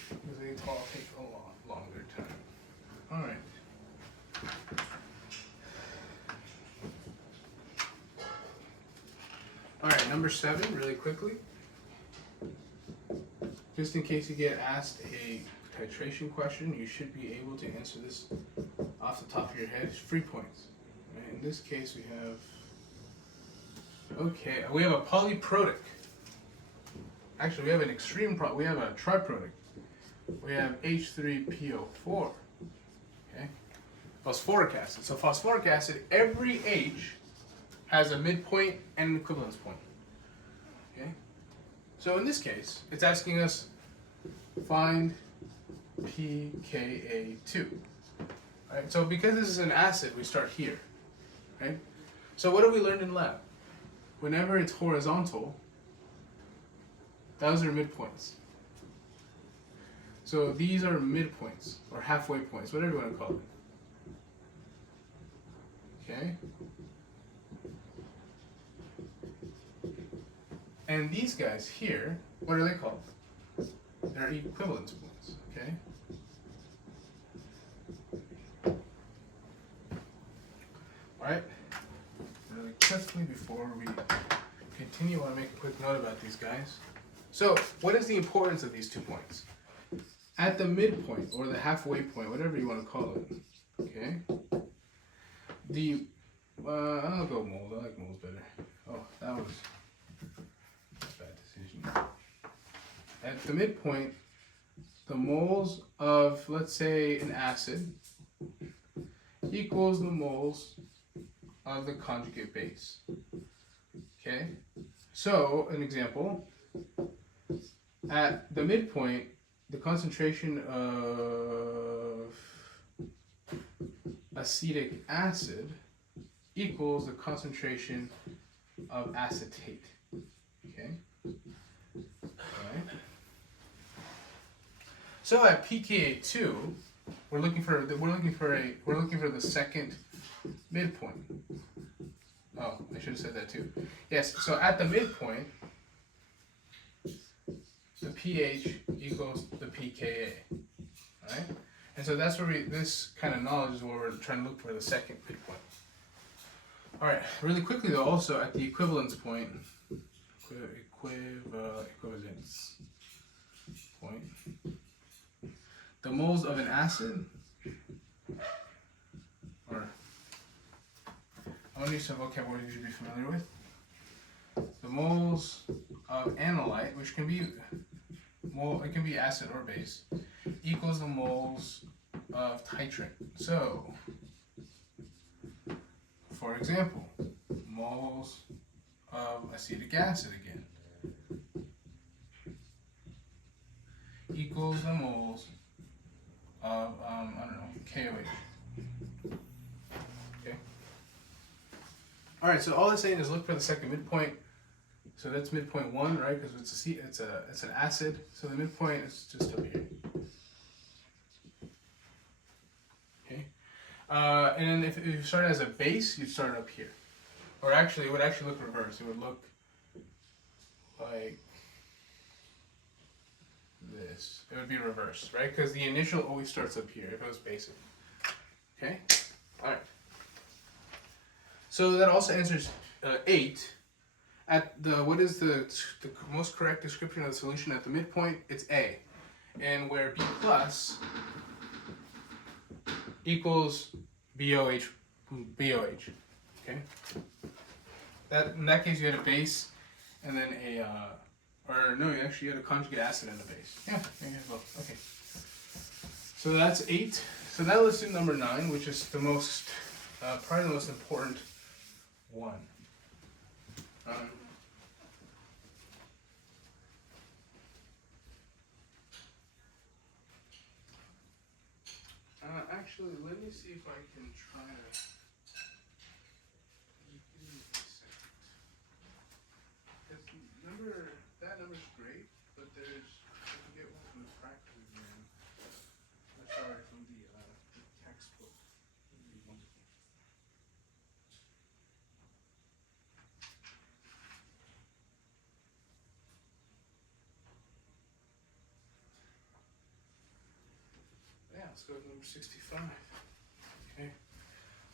Because they all take a lot longer time. Alright. Alright, number 7, really quickly. Just in case you get asked a titration question, you should be able to answer this off the top of your head. It's free points. Right? In this case, we have, okay, we have a polyprotic. Actually, we have an extreme we have a triprotic. We have H3PO4. Okay, phosphoric acid. So phosphoric acid, every H has a midpoint and an equivalence point. Okay, so in this case, it's asking us find pKa2. Right? So because this is an acid, we start here. Right? So what have we learned in lab? Whenever it's horizontal, those are midpoints. So these are midpoints, or halfway points, whatever you want to call it. Okay? And these guys here, what are they called? They're equivalence points, okay? Alright, really quickly before we continue, I want to make a quick note about these guys. So, what is the importance of these 2 points? At the midpoint, or the halfway point, whatever you want to call it, okay? I'll go moles, I like moles better. Oh, that was a bad decision. At the midpoint, the moles of, let's say, an acid equals the moles of the conjugate base. Okay? So, an example, at the midpoint, the concentration of acetic acid equals the concentration of acetate. Okay? Alright. So at pKa2, we're looking for the second midpoint. Oh, I should have said that too. Yes, so at the midpoint, the pH equals the pKa, right? And so that's where this kind of knowledge is where we're trying to look for the second midpoint. All right, really quickly though, also at the equivalence point, equivalence point, the moles of an acid, or I want to use some vocabulary you should be familiar with. The moles of analyte, which can be, well, it can be acid or base, equals the moles of titrant. So, for example, moles of acetic acid again equals the moles of, I don't know, KOH. Okay. All right, so all it's saying is look for the second midpoint. So that's midpoint 1, right? Because it's an acid. So the midpoint is just up here. Okay. And then if you start as a base, you'd start up here. Or actually, it would actually look reverse. It would look like this. It would be reversed, right? Because the initial always starts up here if it was basic. Okay? All right. So that also answers 8. At the, what is the most correct description of the solution at the midpoint? It's A. And where B plus equals BOH. Okay? In that case, you had a base and then a, or no, you actually had a conjugate acid and a base. Yeah, you have both. Okay. So that's 8. So now let's do number 9, which is the most, probably the most important one. Actually, let me see if I can try to. That number's great, but there's, I can get one from the practice exam. Sorry, from the textbook. Yeah, let's go to number 65. Okay.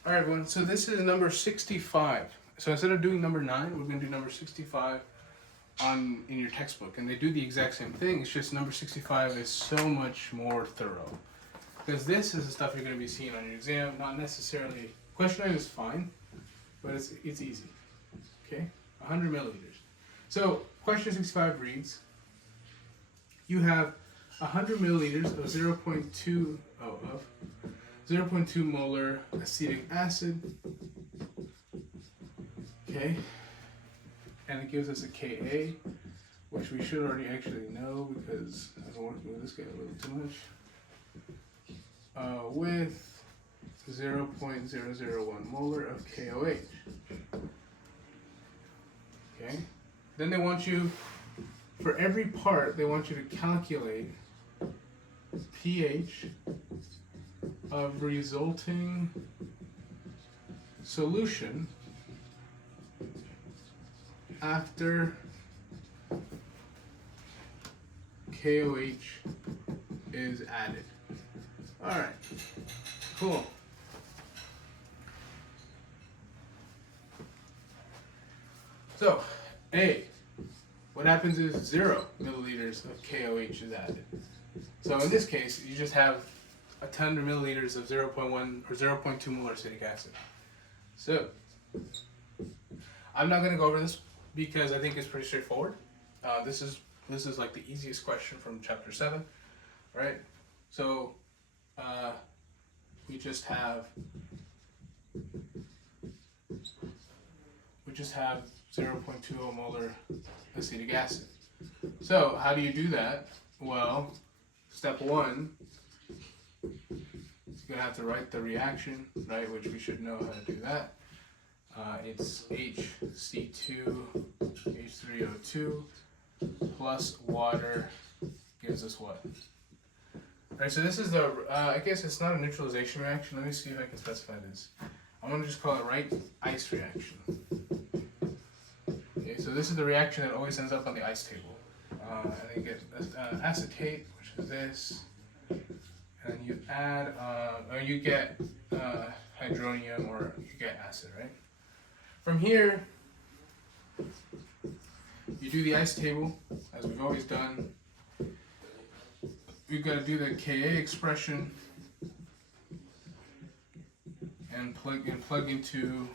All right, everyone. So this is number 65. So instead of doing number 9, we're going to do number 65 in your textbook, and they do the exact same thing. It's just number 65 is so much more thorough, because this is the stuff you're going to be seeing on your exam. Not necessarily question 9 is fine, but it's easy. Okay, 100 milliliters. So question 65 reads: you have 100 milliliters of 0.2 molar acetic acid. Okay. And it gives us a Ka, which we should already actually know because I've been working with this guy a little too much. With 0.001 molar of KOH. Okay. Then they want you, for every part, they want you to calculate pH of resulting solution after KOH is added. All right, cool. So, A, what happens is 0 milliliters of KOH is added. So in this case, you just have 100 milliliters of 0.1 or 0.2 molar acetic acid. So, I'm not going to go over this because I think it's pretty straightforward. This is like the easiest question from chapter 7, right? So we just have 0.20 molar acetic acid. So how do you do that? Well, step 1, you're gonna have to write the reaction, right? Which we should know how to do that. It's HC2H3O2 plus water gives us what? Alright, so this is the, I guess it's not a neutralization reaction. Let me see if I can specify this. I'm going to just call it right ice reaction. Okay, so this is the reaction that always ends up on the ice table. and then you get acetate, which is this, and you add, or you get hydronium, or you get acid, right? From here, you do the ice table, as we've always done. We've got to do the Ka expression and plug into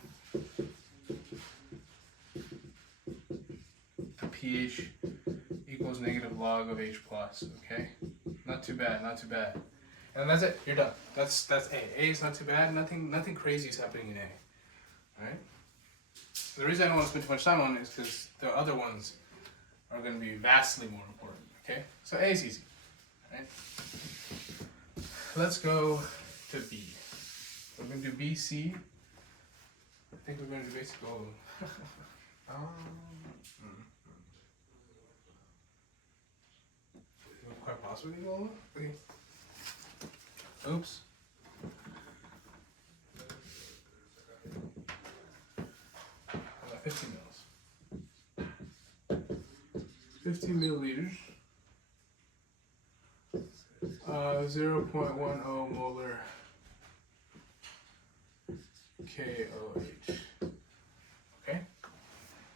the pH equals negative log of H plus. Okay, not too bad, not too bad. And that's it. You're done. That's A. A is not too bad. Nothing crazy is happening in A. All right. The reason I don't want to spend too much time on it is because the other ones are going to be vastly more important. Okay, so A is easy. Right. Let's go to B. We're going to do BC. I think we're going to do basically all of them. Quite possibly all of them? Okay. Oops. 50 mils. 50 milliliters. 0.10 molar KOH. Okay.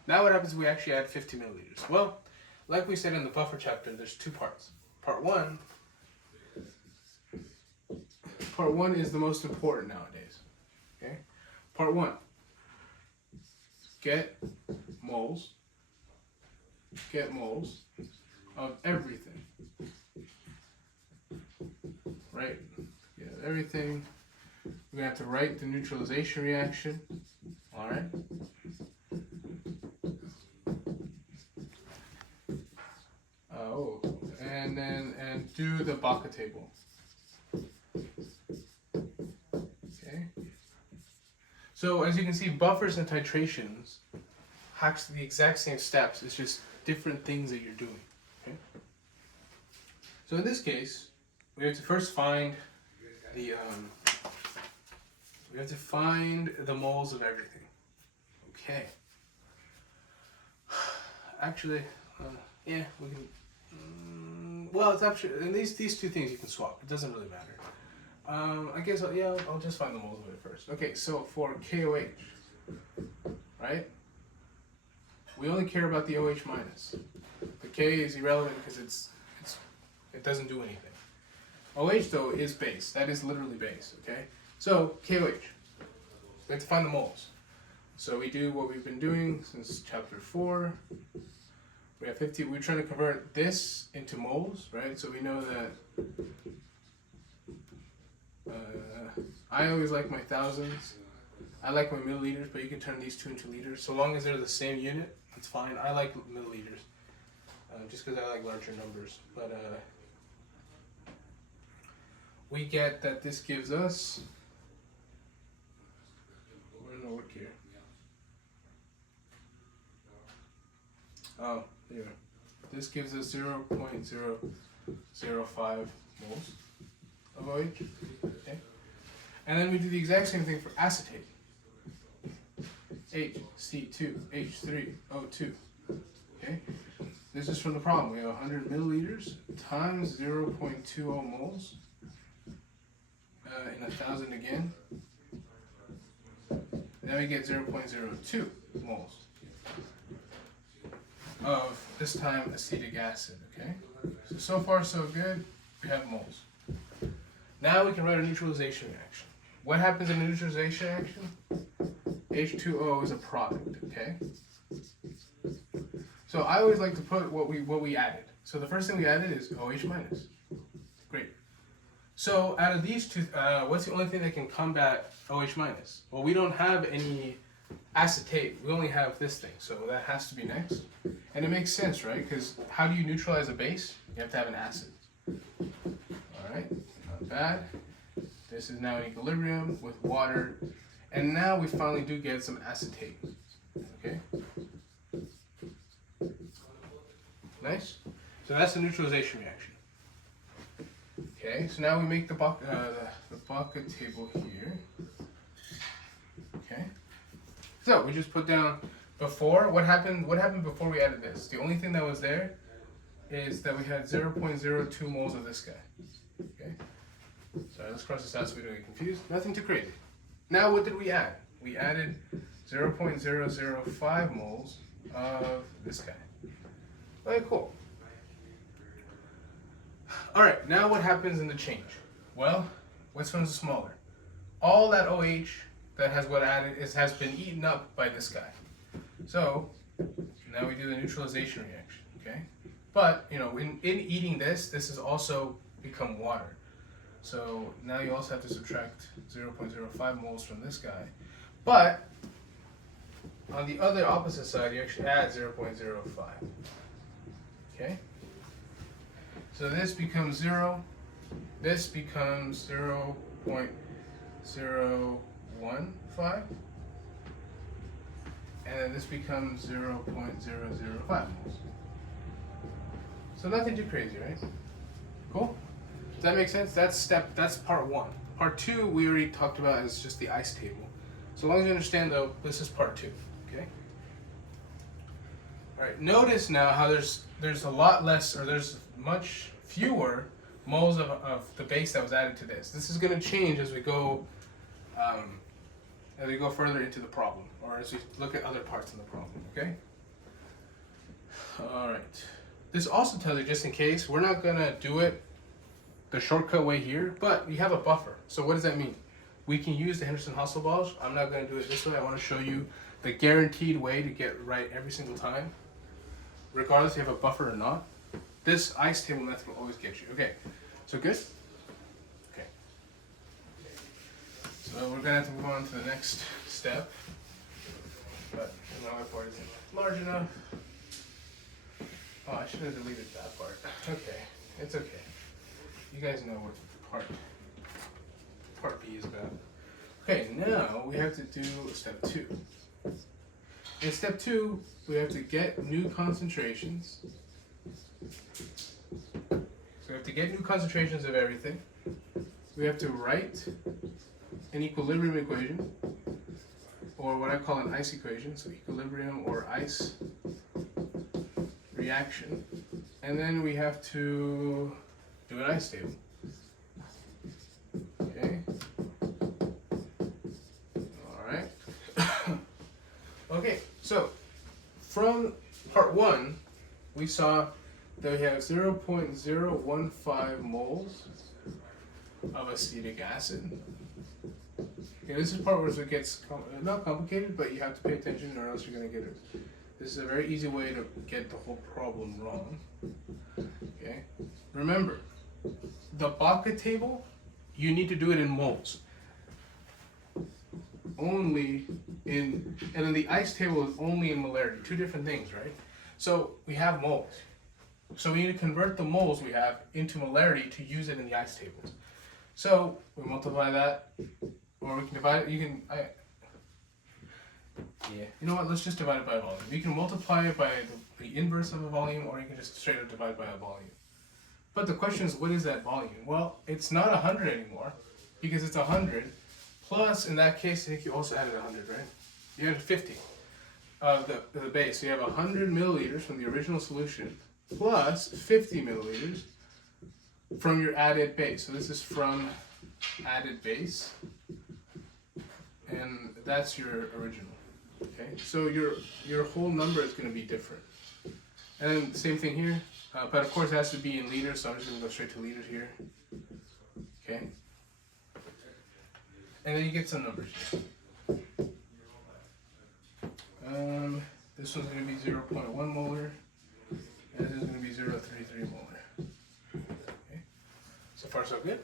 Now what happens if we actually add 50 milliliters? Well, like we said in the buffer chapter, there's two parts. Part one is the most important nowadays. Okay. Part one. Get moles of everything. Right? Yeah, everything. We're gonna have to write the neutralization reaction. All right. And do the Baca table. Okay. So as you can see, buffers and titrations have the exact same steps. It's just different things that you're doing. Okay. So in this case, we have to first find the moles of everything. Okay. Actually, yeah, we can. Well, it's actually, and these two things you can swap. It doesn't really matter. I guess I'll just find the moles of it first. Okay, so for KOH, right? We only care about the OH minus. The K is irrelevant because it doesn't do anything. OH though is base. That is literally base. Okay. So KOH. We have to find the moles. So we do what we've been doing since chapter 4. We have 50. We're trying to convert this into moles, right? So we know that. I always like my thousands. I like my milliliters, but you can turn these two into liters. So long as they're the same unit, it's fine. I like milliliters, just because I like larger numbers. But we get that this gives us. We're gonna work here. Oh, here. This gives us 0.005 moles of OH. Okay. And then we do the exact same thing for acetate. HC2H3O2. Okay. This is from the problem. We have 100 milliliters times 0.20 moles in 1,000 again. Then we get 0.02 moles of this time acetic acid. Okay. So far so good. We have moles. Now we can write a neutralization reaction. What happens in a neutralization reaction? H2O is a product, okay? So I always like to put what we added. So the first thing we added is OH minus. Great. So out of these two, what's the only thing that can combat OH minus? Well, we don't have any acetate. We only have this thing, so that has to be next. And it makes sense, right? Because how do you neutralize a base? You have to have an acid. All right, not bad. This is now in equilibrium with water. And now we finally do get some acetate. Okay? Nice? So that's the neutralization reaction. Okay, so now we make the Baca table here. Okay? So we just put down before, what happened before we added this? The only thing that was there is that we had 0.02 moles of this guy. Okay. So let's cross this out so we don't get confused. Nothing too crazy. Now what did we add? We added 0.005 moles of this guy. Okay, cool. Alright, now what happens in the change? Well, which one's smaller? All that OH that has what added has been eaten up by this guy. So now we do the neutralization reaction, okay? But you know, in eating this has also become water. So now you also have to subtract 0.05 moles from this guy. But on the other opposite side, you actually add 0.05. Okay? So this becomes 0. This becomes 0.015. And then this becomes 0.005 moles. So nothing too crazy, right? Cool? Does that make sense? That's part 1. Part 2 we already talked about as just the ice table. So as long as you understand though, this is part 2. Okay? Alright, notice now how there's a lot less, or there's much fewer moles of the base that was added to this. This is going to change as we go further into the problem, or as we look at other parts of the problem, okay? Alright. This also tells you, just in case, we're not going to do it the shortcut way here, but we have a buffer. So what does that mean? We can use the Henderson-Hasselbalch. I'm not going to do it this way. I want to show you the guaranteed way to get right every single time, regardless if you have a buffer or not. This ice table method will always get you. Okay, so good? Okay. So we're going to have to move on to the next step, but my whiteboard isn't large enough. Oh, I should have deleted that part. Okay, it's okay. You guys know what part B is about. Okay, now we have to do step 2. In step 2, we have to get new concentrations. So we have to get new concentrations of everything. We have to write an equilibrium equation, or what I call an ice equation, so equilibrium or ice reaction. And then we have to do an ice table. Okay. Alright. Okay, so from part 1, we saw that we have 0.015 moles of acetic acid. Okay, this is part where it gets not complicated, but you have to pay attention or else you're going to get it. This is a very easy way to get the whole problem wrong. Okay, remember, the Baca table, you need to do it in moles. Only in, and then the ice table is only in molarity. 2 different things, right? So we have moles. So we need to convert the moles we have into molarity to use it in the ice tables. So we multiply that, or we can divide it. You know what? Let's just divide it by volume. You can multiply it by the inverse of a volume, or you can just straight up divide by a volume. But the question is, what is that volume? Well, it's not 100 anymore, because it's 100 plus, in that case, I think you also added 100, right? You added 50 of the base. So you have 100 milliliters from the original solution plus 50 milliliters from your added base. So this is from added base, and that's your original. Okay, so your whole number is going to be different. And then the same thing here, but of course it has to be in liters, so I'm just going to go straight to liters here. Okay, and then you get some numbers here. This one's going to be 0.1 molar, and this is going to be 0.33 molar. Okay, so far so good.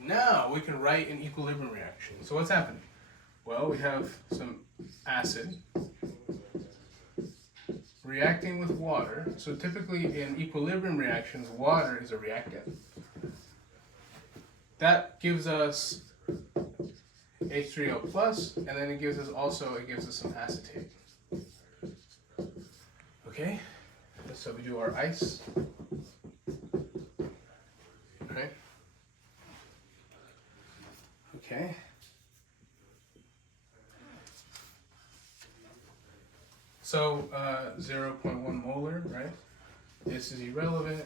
Now we can write an equilibrium reaction. So what's happening? Well, we have some acid reacting with water. So typically in equilibrium reactions, water is a reactant. That gives us H3O plus, and then it gives us some acetate. Okay, so we do our ice. Right? Okay. So 0.1 molar, right? this is irrelevant,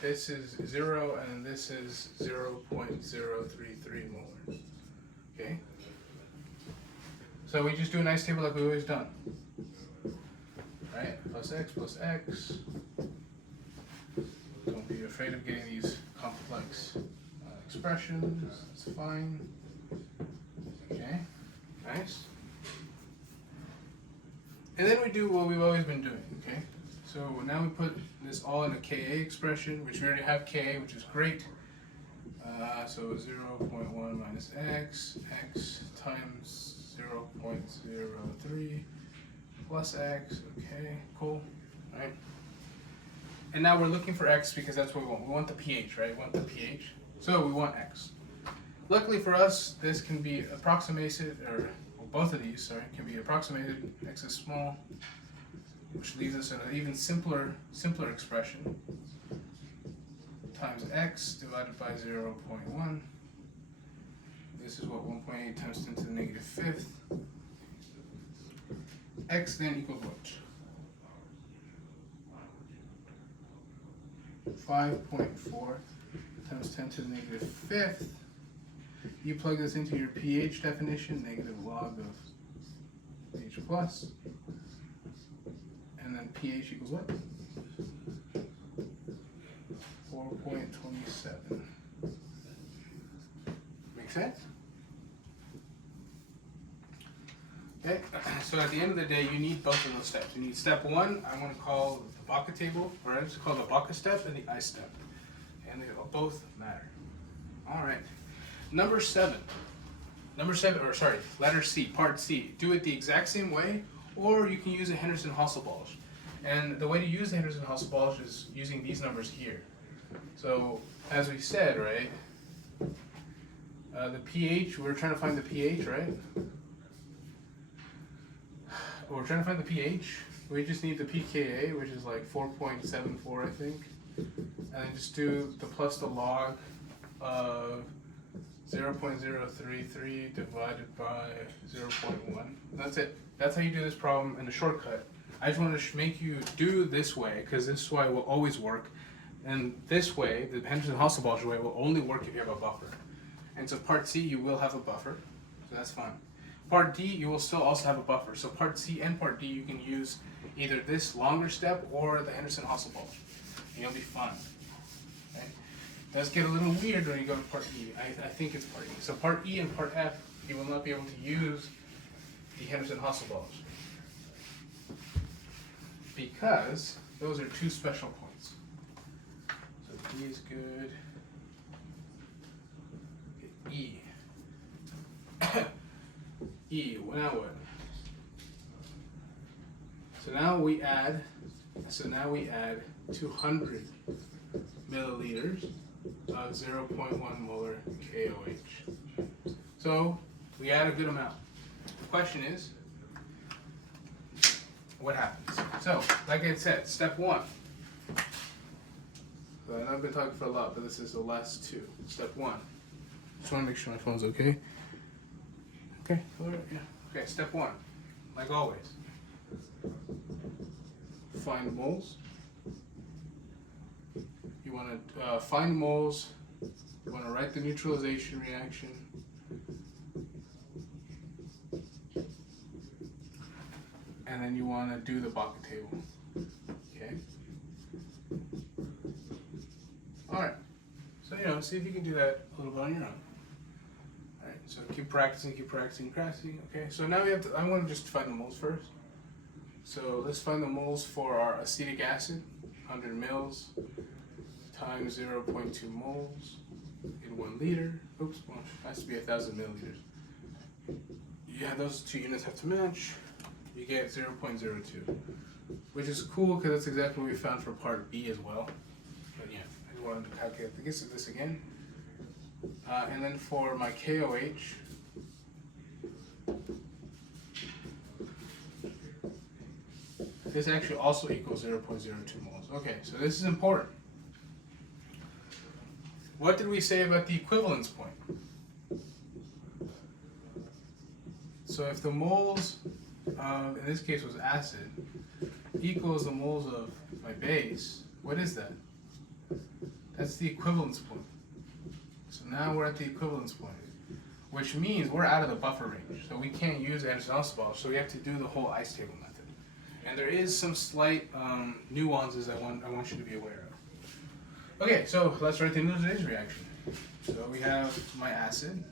this is 0, and this is 0.033 molar. Okay? So we just do a nice table like we've always done. Right? Plus x. Don't be afraid of getting these complex expressions. It's fine. Okay? Nice. And then we do what we've always been doing, okay? So now we put this all in a Ka expression, which we already have Ka, which is great. So 0.1 minus x times 0.03 plus x, okay, cool, all right? And now we're looking for x because that's what we want. We want the pH, right? We want the pH. So we want x. Luckily for us, this can be approximated, or well, both of these, sorry, can be approximated. X is small, which leaves us in an even simpler expression. Times x divided by 0.1. This is what 1.8 times 10 to the negative fifth. X then equals what? 5.4 times 10 to the negative fifth. You plug this into your pH definition, negative log of H plus. And then pH equals what? 4.27. Make sense? Okay, so at the end of the day, you need both of those steps. You need step 1, I want to call the Baca table, or I just call the Baca step and the I step. And they both matter. All right. Letter C, part C. Do it the exact same way, or you can use a Henderson-Hasselbalch. And the way to use the Henderson-Hasselbalch is using these numbers here. So, as we said, right, the pH, we're trying to find the pH, right? We're trying to find the pH. We just need the pKa, which is like 4.74, I think. And then just do the plus the log of 0.033 divided by 0.1. That's it. That's how you do this problem in a shortcut. I just wanted to make you do this way, because this way will always work. And this way, the Henderson-Hasselbalch way, will only work if you have a buffer. And so part C, you will have a buffer, so that's fine. Part D, you will still also have a buffer. So part C and part D, you can use either this longer step or the Henderson-Hasselbalch, and you'll be fine. Okay? It does get a little weird when you go to part E. I think it's part E. So part E and part F, you will not be able to use the Henderson-Hasselbalch, because those are two special points. So D is good. Okay, E. E, now what? So now we add 200 milliliters of 0.1 molar KOH. So we add a good amount. The question is, what happens? So, like I said, step 1. So I've been talking for a lot, but this is the last 2. Step 1. Just want to make sure my phone's okay. Okay, yeah. Okay, step 1, like always. Find moles. You want to find moles. You want to write the neutralization reaction. And then you want to do the Baca table. Okay. All right. So see if you can do that a little bit on your own. So keep practicing. Okay, so now I want to just find the moles first. So let's find the moles for our acetic acid, 100 mils times 0.2 moles in 1 liter. Oops, well, it has to be 1,000 milliliters. Yeah, those 2 units have to match. You get 0.02, which is cool because that's exactly what we found for part B as well. But yeah, I just wanted to calculate this again. And then for my KOH, this actually also equals 0.02 moles. Okay, so this is important. What did we say about the equivalence point? So if the moles, in this case was acid, equals the moles of my base, What is that? That's the equivalence point. So now we're at the equivalence point, which means we're out of the buffer range. So we can't use Iniguez-Sandoval, so we have to do the whole ice table method. And there is some slight nuances I want you to be aware of. Okay, so let's write the today's reaction. So we have my acid.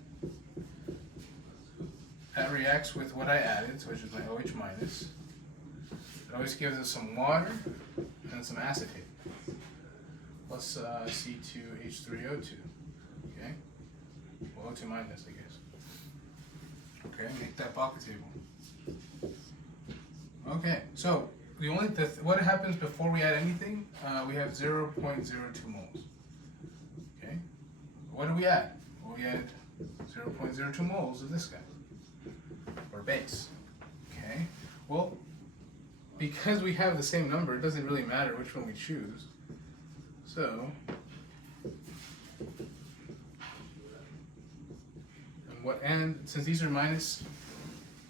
That reacts with what I added, which is my OH minus. It always gives us some water and some acetate. Plus C2H3O2. Okay? Well, O2 minus, I guess. Okay, make that pocket table. Okay, so the only what happens before we add anything? We have 0.02 moles. Okay, what do we add? Well, we add 0.02 moles of this guy, or base. Okay, well, because we have the same number, it doesn't really matter which one we choose. So, and since these are minus,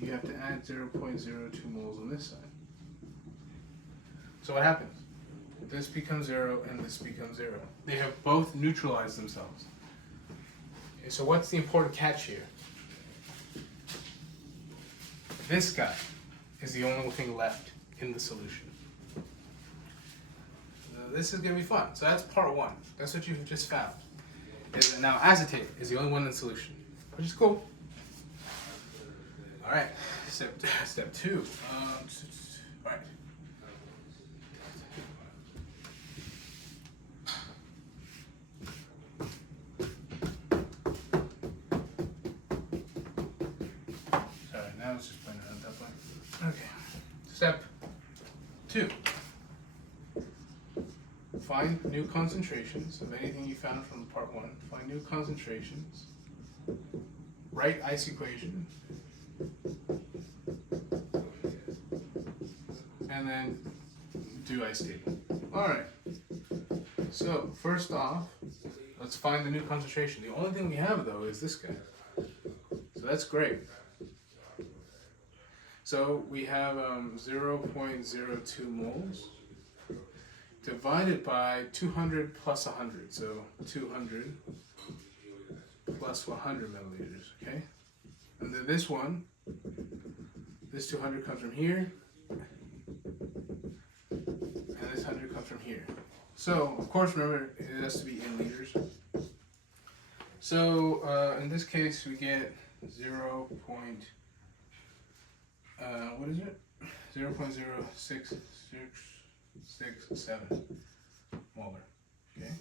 you have to add 0.02 moles on this side. So what happens? This becomes 0 and this becomes 0. They have both neutralized themselves. Okay, so what's the important catch here? This guy is the only thing left in the solution. This is going to be fun. So that's part 1. That's what you've just found. Now acetate is the only one in solution, which is cool. All right, step 2. All right. Sorry, now it's just pointing out that way. Okay. Step 2. Find new concentrations of anything you found from part 1. Find new concentrations. Write ice equation. And then do ice table. Alright. So first off, let's find the new concentration. The only thing we have though is this guy. So that's great. So we have 0.02 moles divided by 200 plus 100. So 200 plus 100 milliliters, okay? And then this one, this 200 comes from here, and this 100 comes from here. So, of course, remember, it has to be in liters. So, in this case, we get 0. What is it? 0.0667 molar. Okay.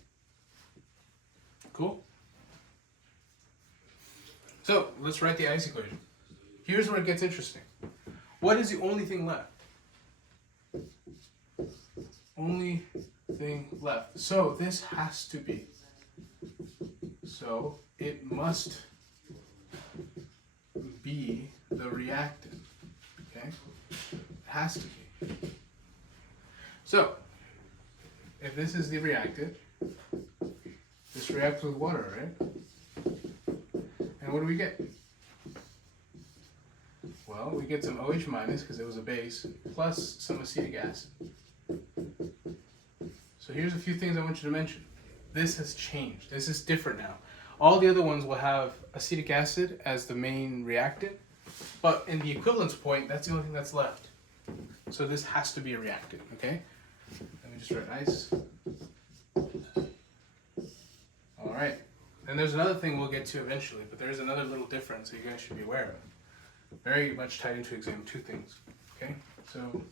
Cool. So let's write the ice equation. Here's where it gets interesting. What is the only thing left? Only thing left. So this has to be. So it must be the reactant. Okay? It has to be. So if this is the reactant, this reacts with water, right? And what do we get? Well, we get some OH minus because it was a base, plus some acetic acid. So here's a few things I want you to mention. This has changed. This is different now. All the other ones will have acetic acid as the main reactant, but in the equivalence point, that's the only thing that's left. So this has to be a reactant, okay? Let me just write ice. All right. And there's another thing we'll get to eventually, but there's another little difference that you guys should be aware of. Very much tied into exam 2 things. Okay? So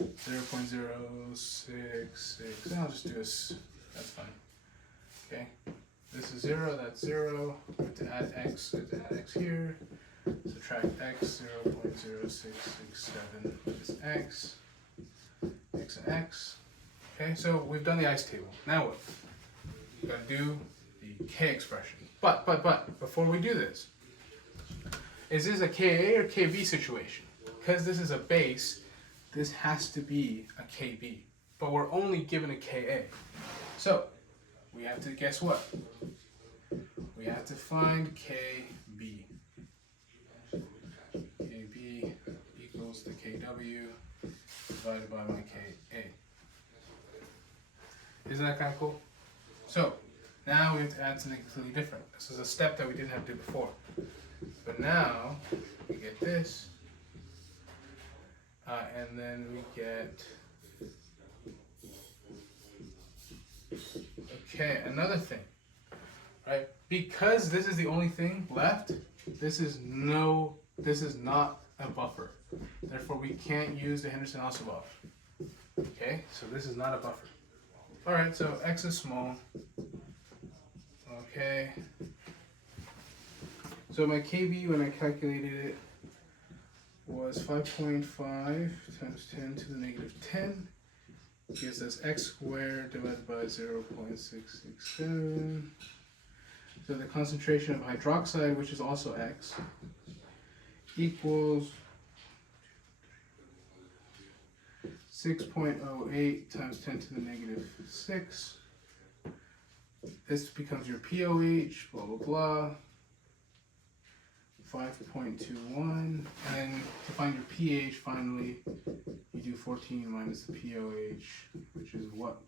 0.066, I'll just do this, that's fine. Okay? This is 0, that's 0. We have to add x, we have to add x here. Subtract x, 0.0667 is x, x and x. Okay, so we've done the ice table. Now what? We've got to do the K expression. But, before we do this, is this a Ka or Kb situation? Because this is a base, this has to be a Kb. But we're only given a Ka. So, we have to, guess what? We have to find Kb. Kb equals the Kw divided by my Ka. Isn't that kind of cool? So now we have to add something completely different. This is a step that we didn't have to do before. But now we get this, and then we get, okay, another thing, right? Because this is the only thing left, this is not a buffer. Therefore, we can't use the Henderson-Oswald. Okay, so this is not a buffer. All right, so x is small. Okay. So my KB when I calculated it was 5.5 times 10 to the negative 10 gives us x squared divided by 0.667. So the concentration of hydroxide, which is also x, equals 6.08 times 10 to the negative 6. This becomes your POH, blah, blah, blah. 5.21. And then to find your pH, finally, you do 14 minus the POH, which is what?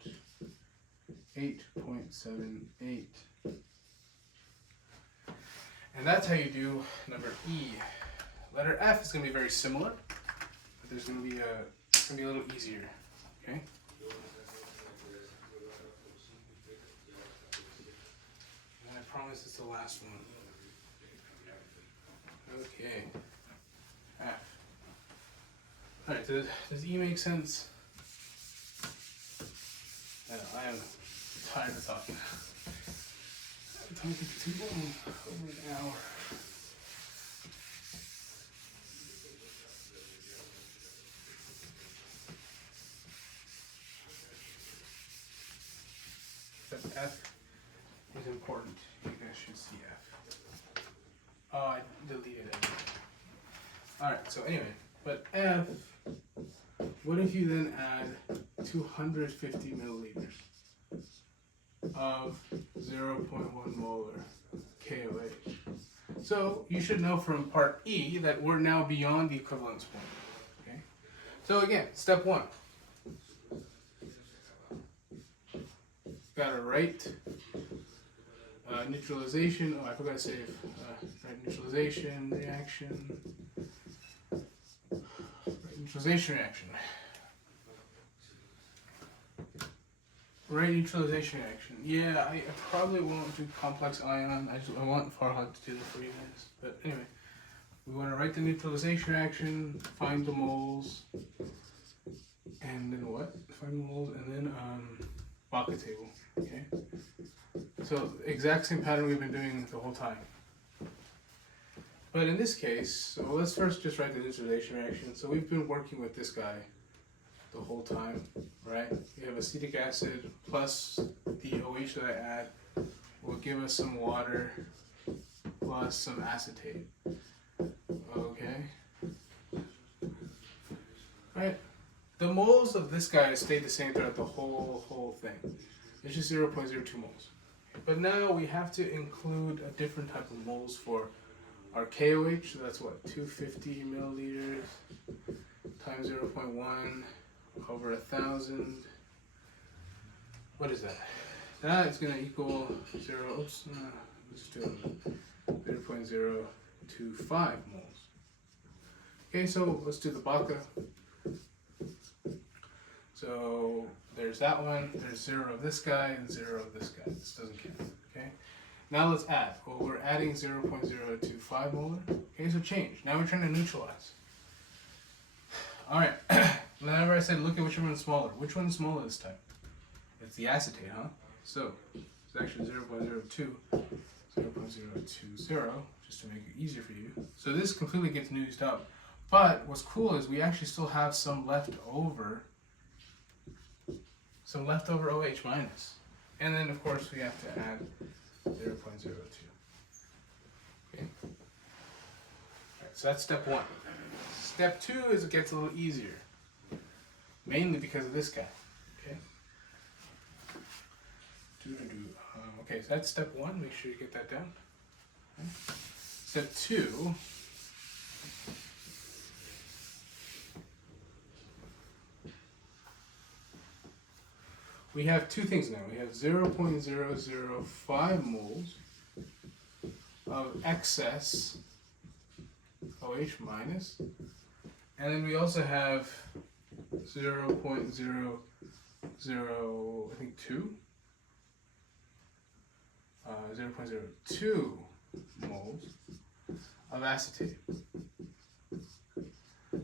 8.78. And that's how you do number E. Letter F is going to be very similar, but there's going to be a little easier. Okay. And I promise it's the last one. Okay. F. All right. Does E make sense? I am tired of talking. I'm talking too long, over an hour. But F is important. You guys should see F. Oh, I deleted it. Alright, so anyway, but F, what if you then add 250 milliliters of 0.1 molar KOH? So you should know from part E that we're now beyond the equivalence point. Okay? So again, step 1. Gotta write neutralization. Oh, I forgot to save. Right, neutralization reaction. Right, neutralization reaction. Right, neutralization reaction. Yeah, I probably won't do complex ion. I want Farhad to do that for you guys. But anyway, we want to write the neutralization reaction, find the moles, and then what? Find the moles, and then Baca table. Okay. So exact same pattern we've been doing the whole time. But in this case, so let's first just write the neutralization reaction. So we've been working with this guy the whole time, right? We have acetic acid plus the OH that I add will give us some water plus some acetate. Okay. Right. The moles of this guy stayed the same throughout the whole thing. It's just 0.02 moles. But now we have to include a different type of moles for our KOH. So that's what, 250 milliliters times 0.1 over 1,000. What is that? That is going to equal 0. Oops, no, let's do 0.025 moles. Okay, so let's do the Baca. So there's that one, there's 0 of this guy, and 0 of this guy. This doesn't count, okay? Now let's add. Well, we're adding 0.025 molar. Okay, so change. Now we're trying to neutralize. All right, whenever I said look at which one's smaller, which one's smaller this time? It's the acetate, huh? So it's actually 0.02, 0.020, just to make it easier for you. So this completely gets used up. But what's cool is we actually still have some left over OH minus. And then of course we have to add 0.02. Okay. Alright, so that's step 1. Step 2 is it gets a little easier. Mainly because of this guy. Okay. Okay, so that's step 1. Make sure you get that down. Okay. Step 2. we have two things now. We have 0.005 moles of excess OH minus, and then we also have 0.002 moles of acetate.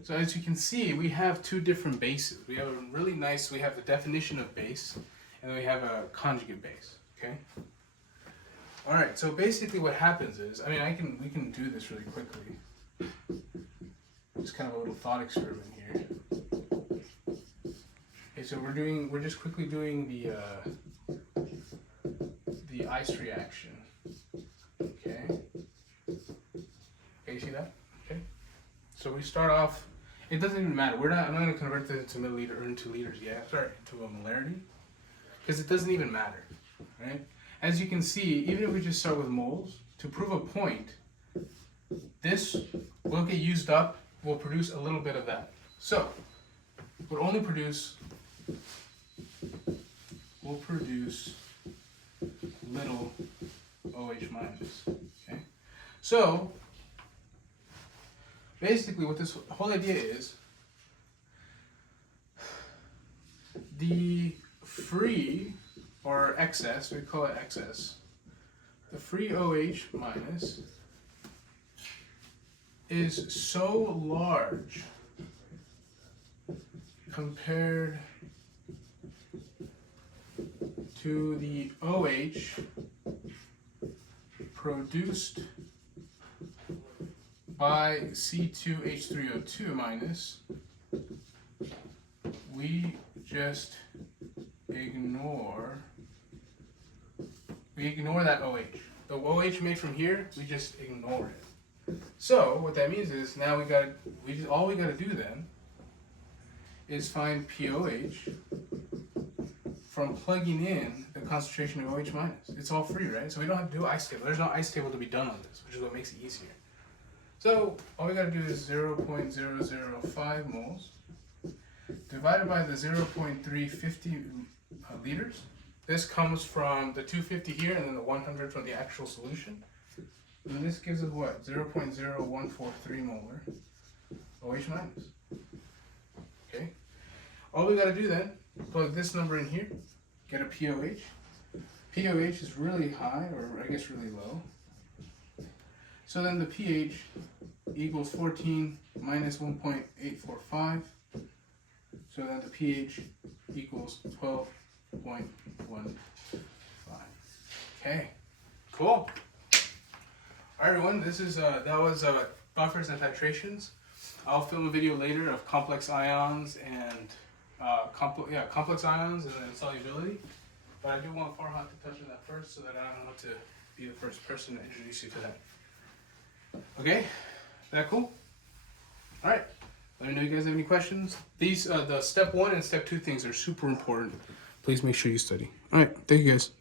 So as you can see, we have two different bases. We have a really nice, we have the definition of base, and then we have a conjugate base, okay? All right, so basically what happens is, I mean, we can do this really quickly. It's kind of a little thought experiment here. Okay, so we're just quickly doing the ice reaction. Okay. Okay, you see that? Okay. So we start off. It doesn't even matter. I'm not going to convert this into milliliter or into liters yet. Sorry, into a molarity, because it doesn't even matter, right? As you can see, even if we just start with moles, to prove a point, this will get used up. Will produce a little bit of that. So we'll only produce. We'll produce little OH minus. Okay. So basically, what this whole idea is, the free or excess, we call it excess, the free OH minus is so large compared to the OH produced by C2H3O2 minus, we just ignore that OH. The OH made from here, we just ignore it. So what that means is now all we gotta do then is find POH from plugging in the concentration of OH minus. It's all free, right? So we don't have to do ice table. There's no ice table to be done on this, which is what makes it easier. So all we gotta do is 0.005 moles divided by the 0.350 liters. This comes from the 250 here and then the 100 from the actual solution. And this gives us what? 0.0143 molar OH minus. Okay? All we got to do then, plug this number in here, get a POH. POH is really high, or I guess really low. So then the pH equals 14 minus 1.845. So then the pH equals 12.15. Okay, cool. All right, everyone, that was buffers and titrations. I'll film a video later of complex ions and complex ions and then solubility. But I do want Farhan to touch on that first, so that I don't have to be the first person to introduce you to that. Okay, is that cool? All right. Let me know if you guys have any questions. These the step 1 and step 2 things are super important. Please make sure you study. All right, thank you guys.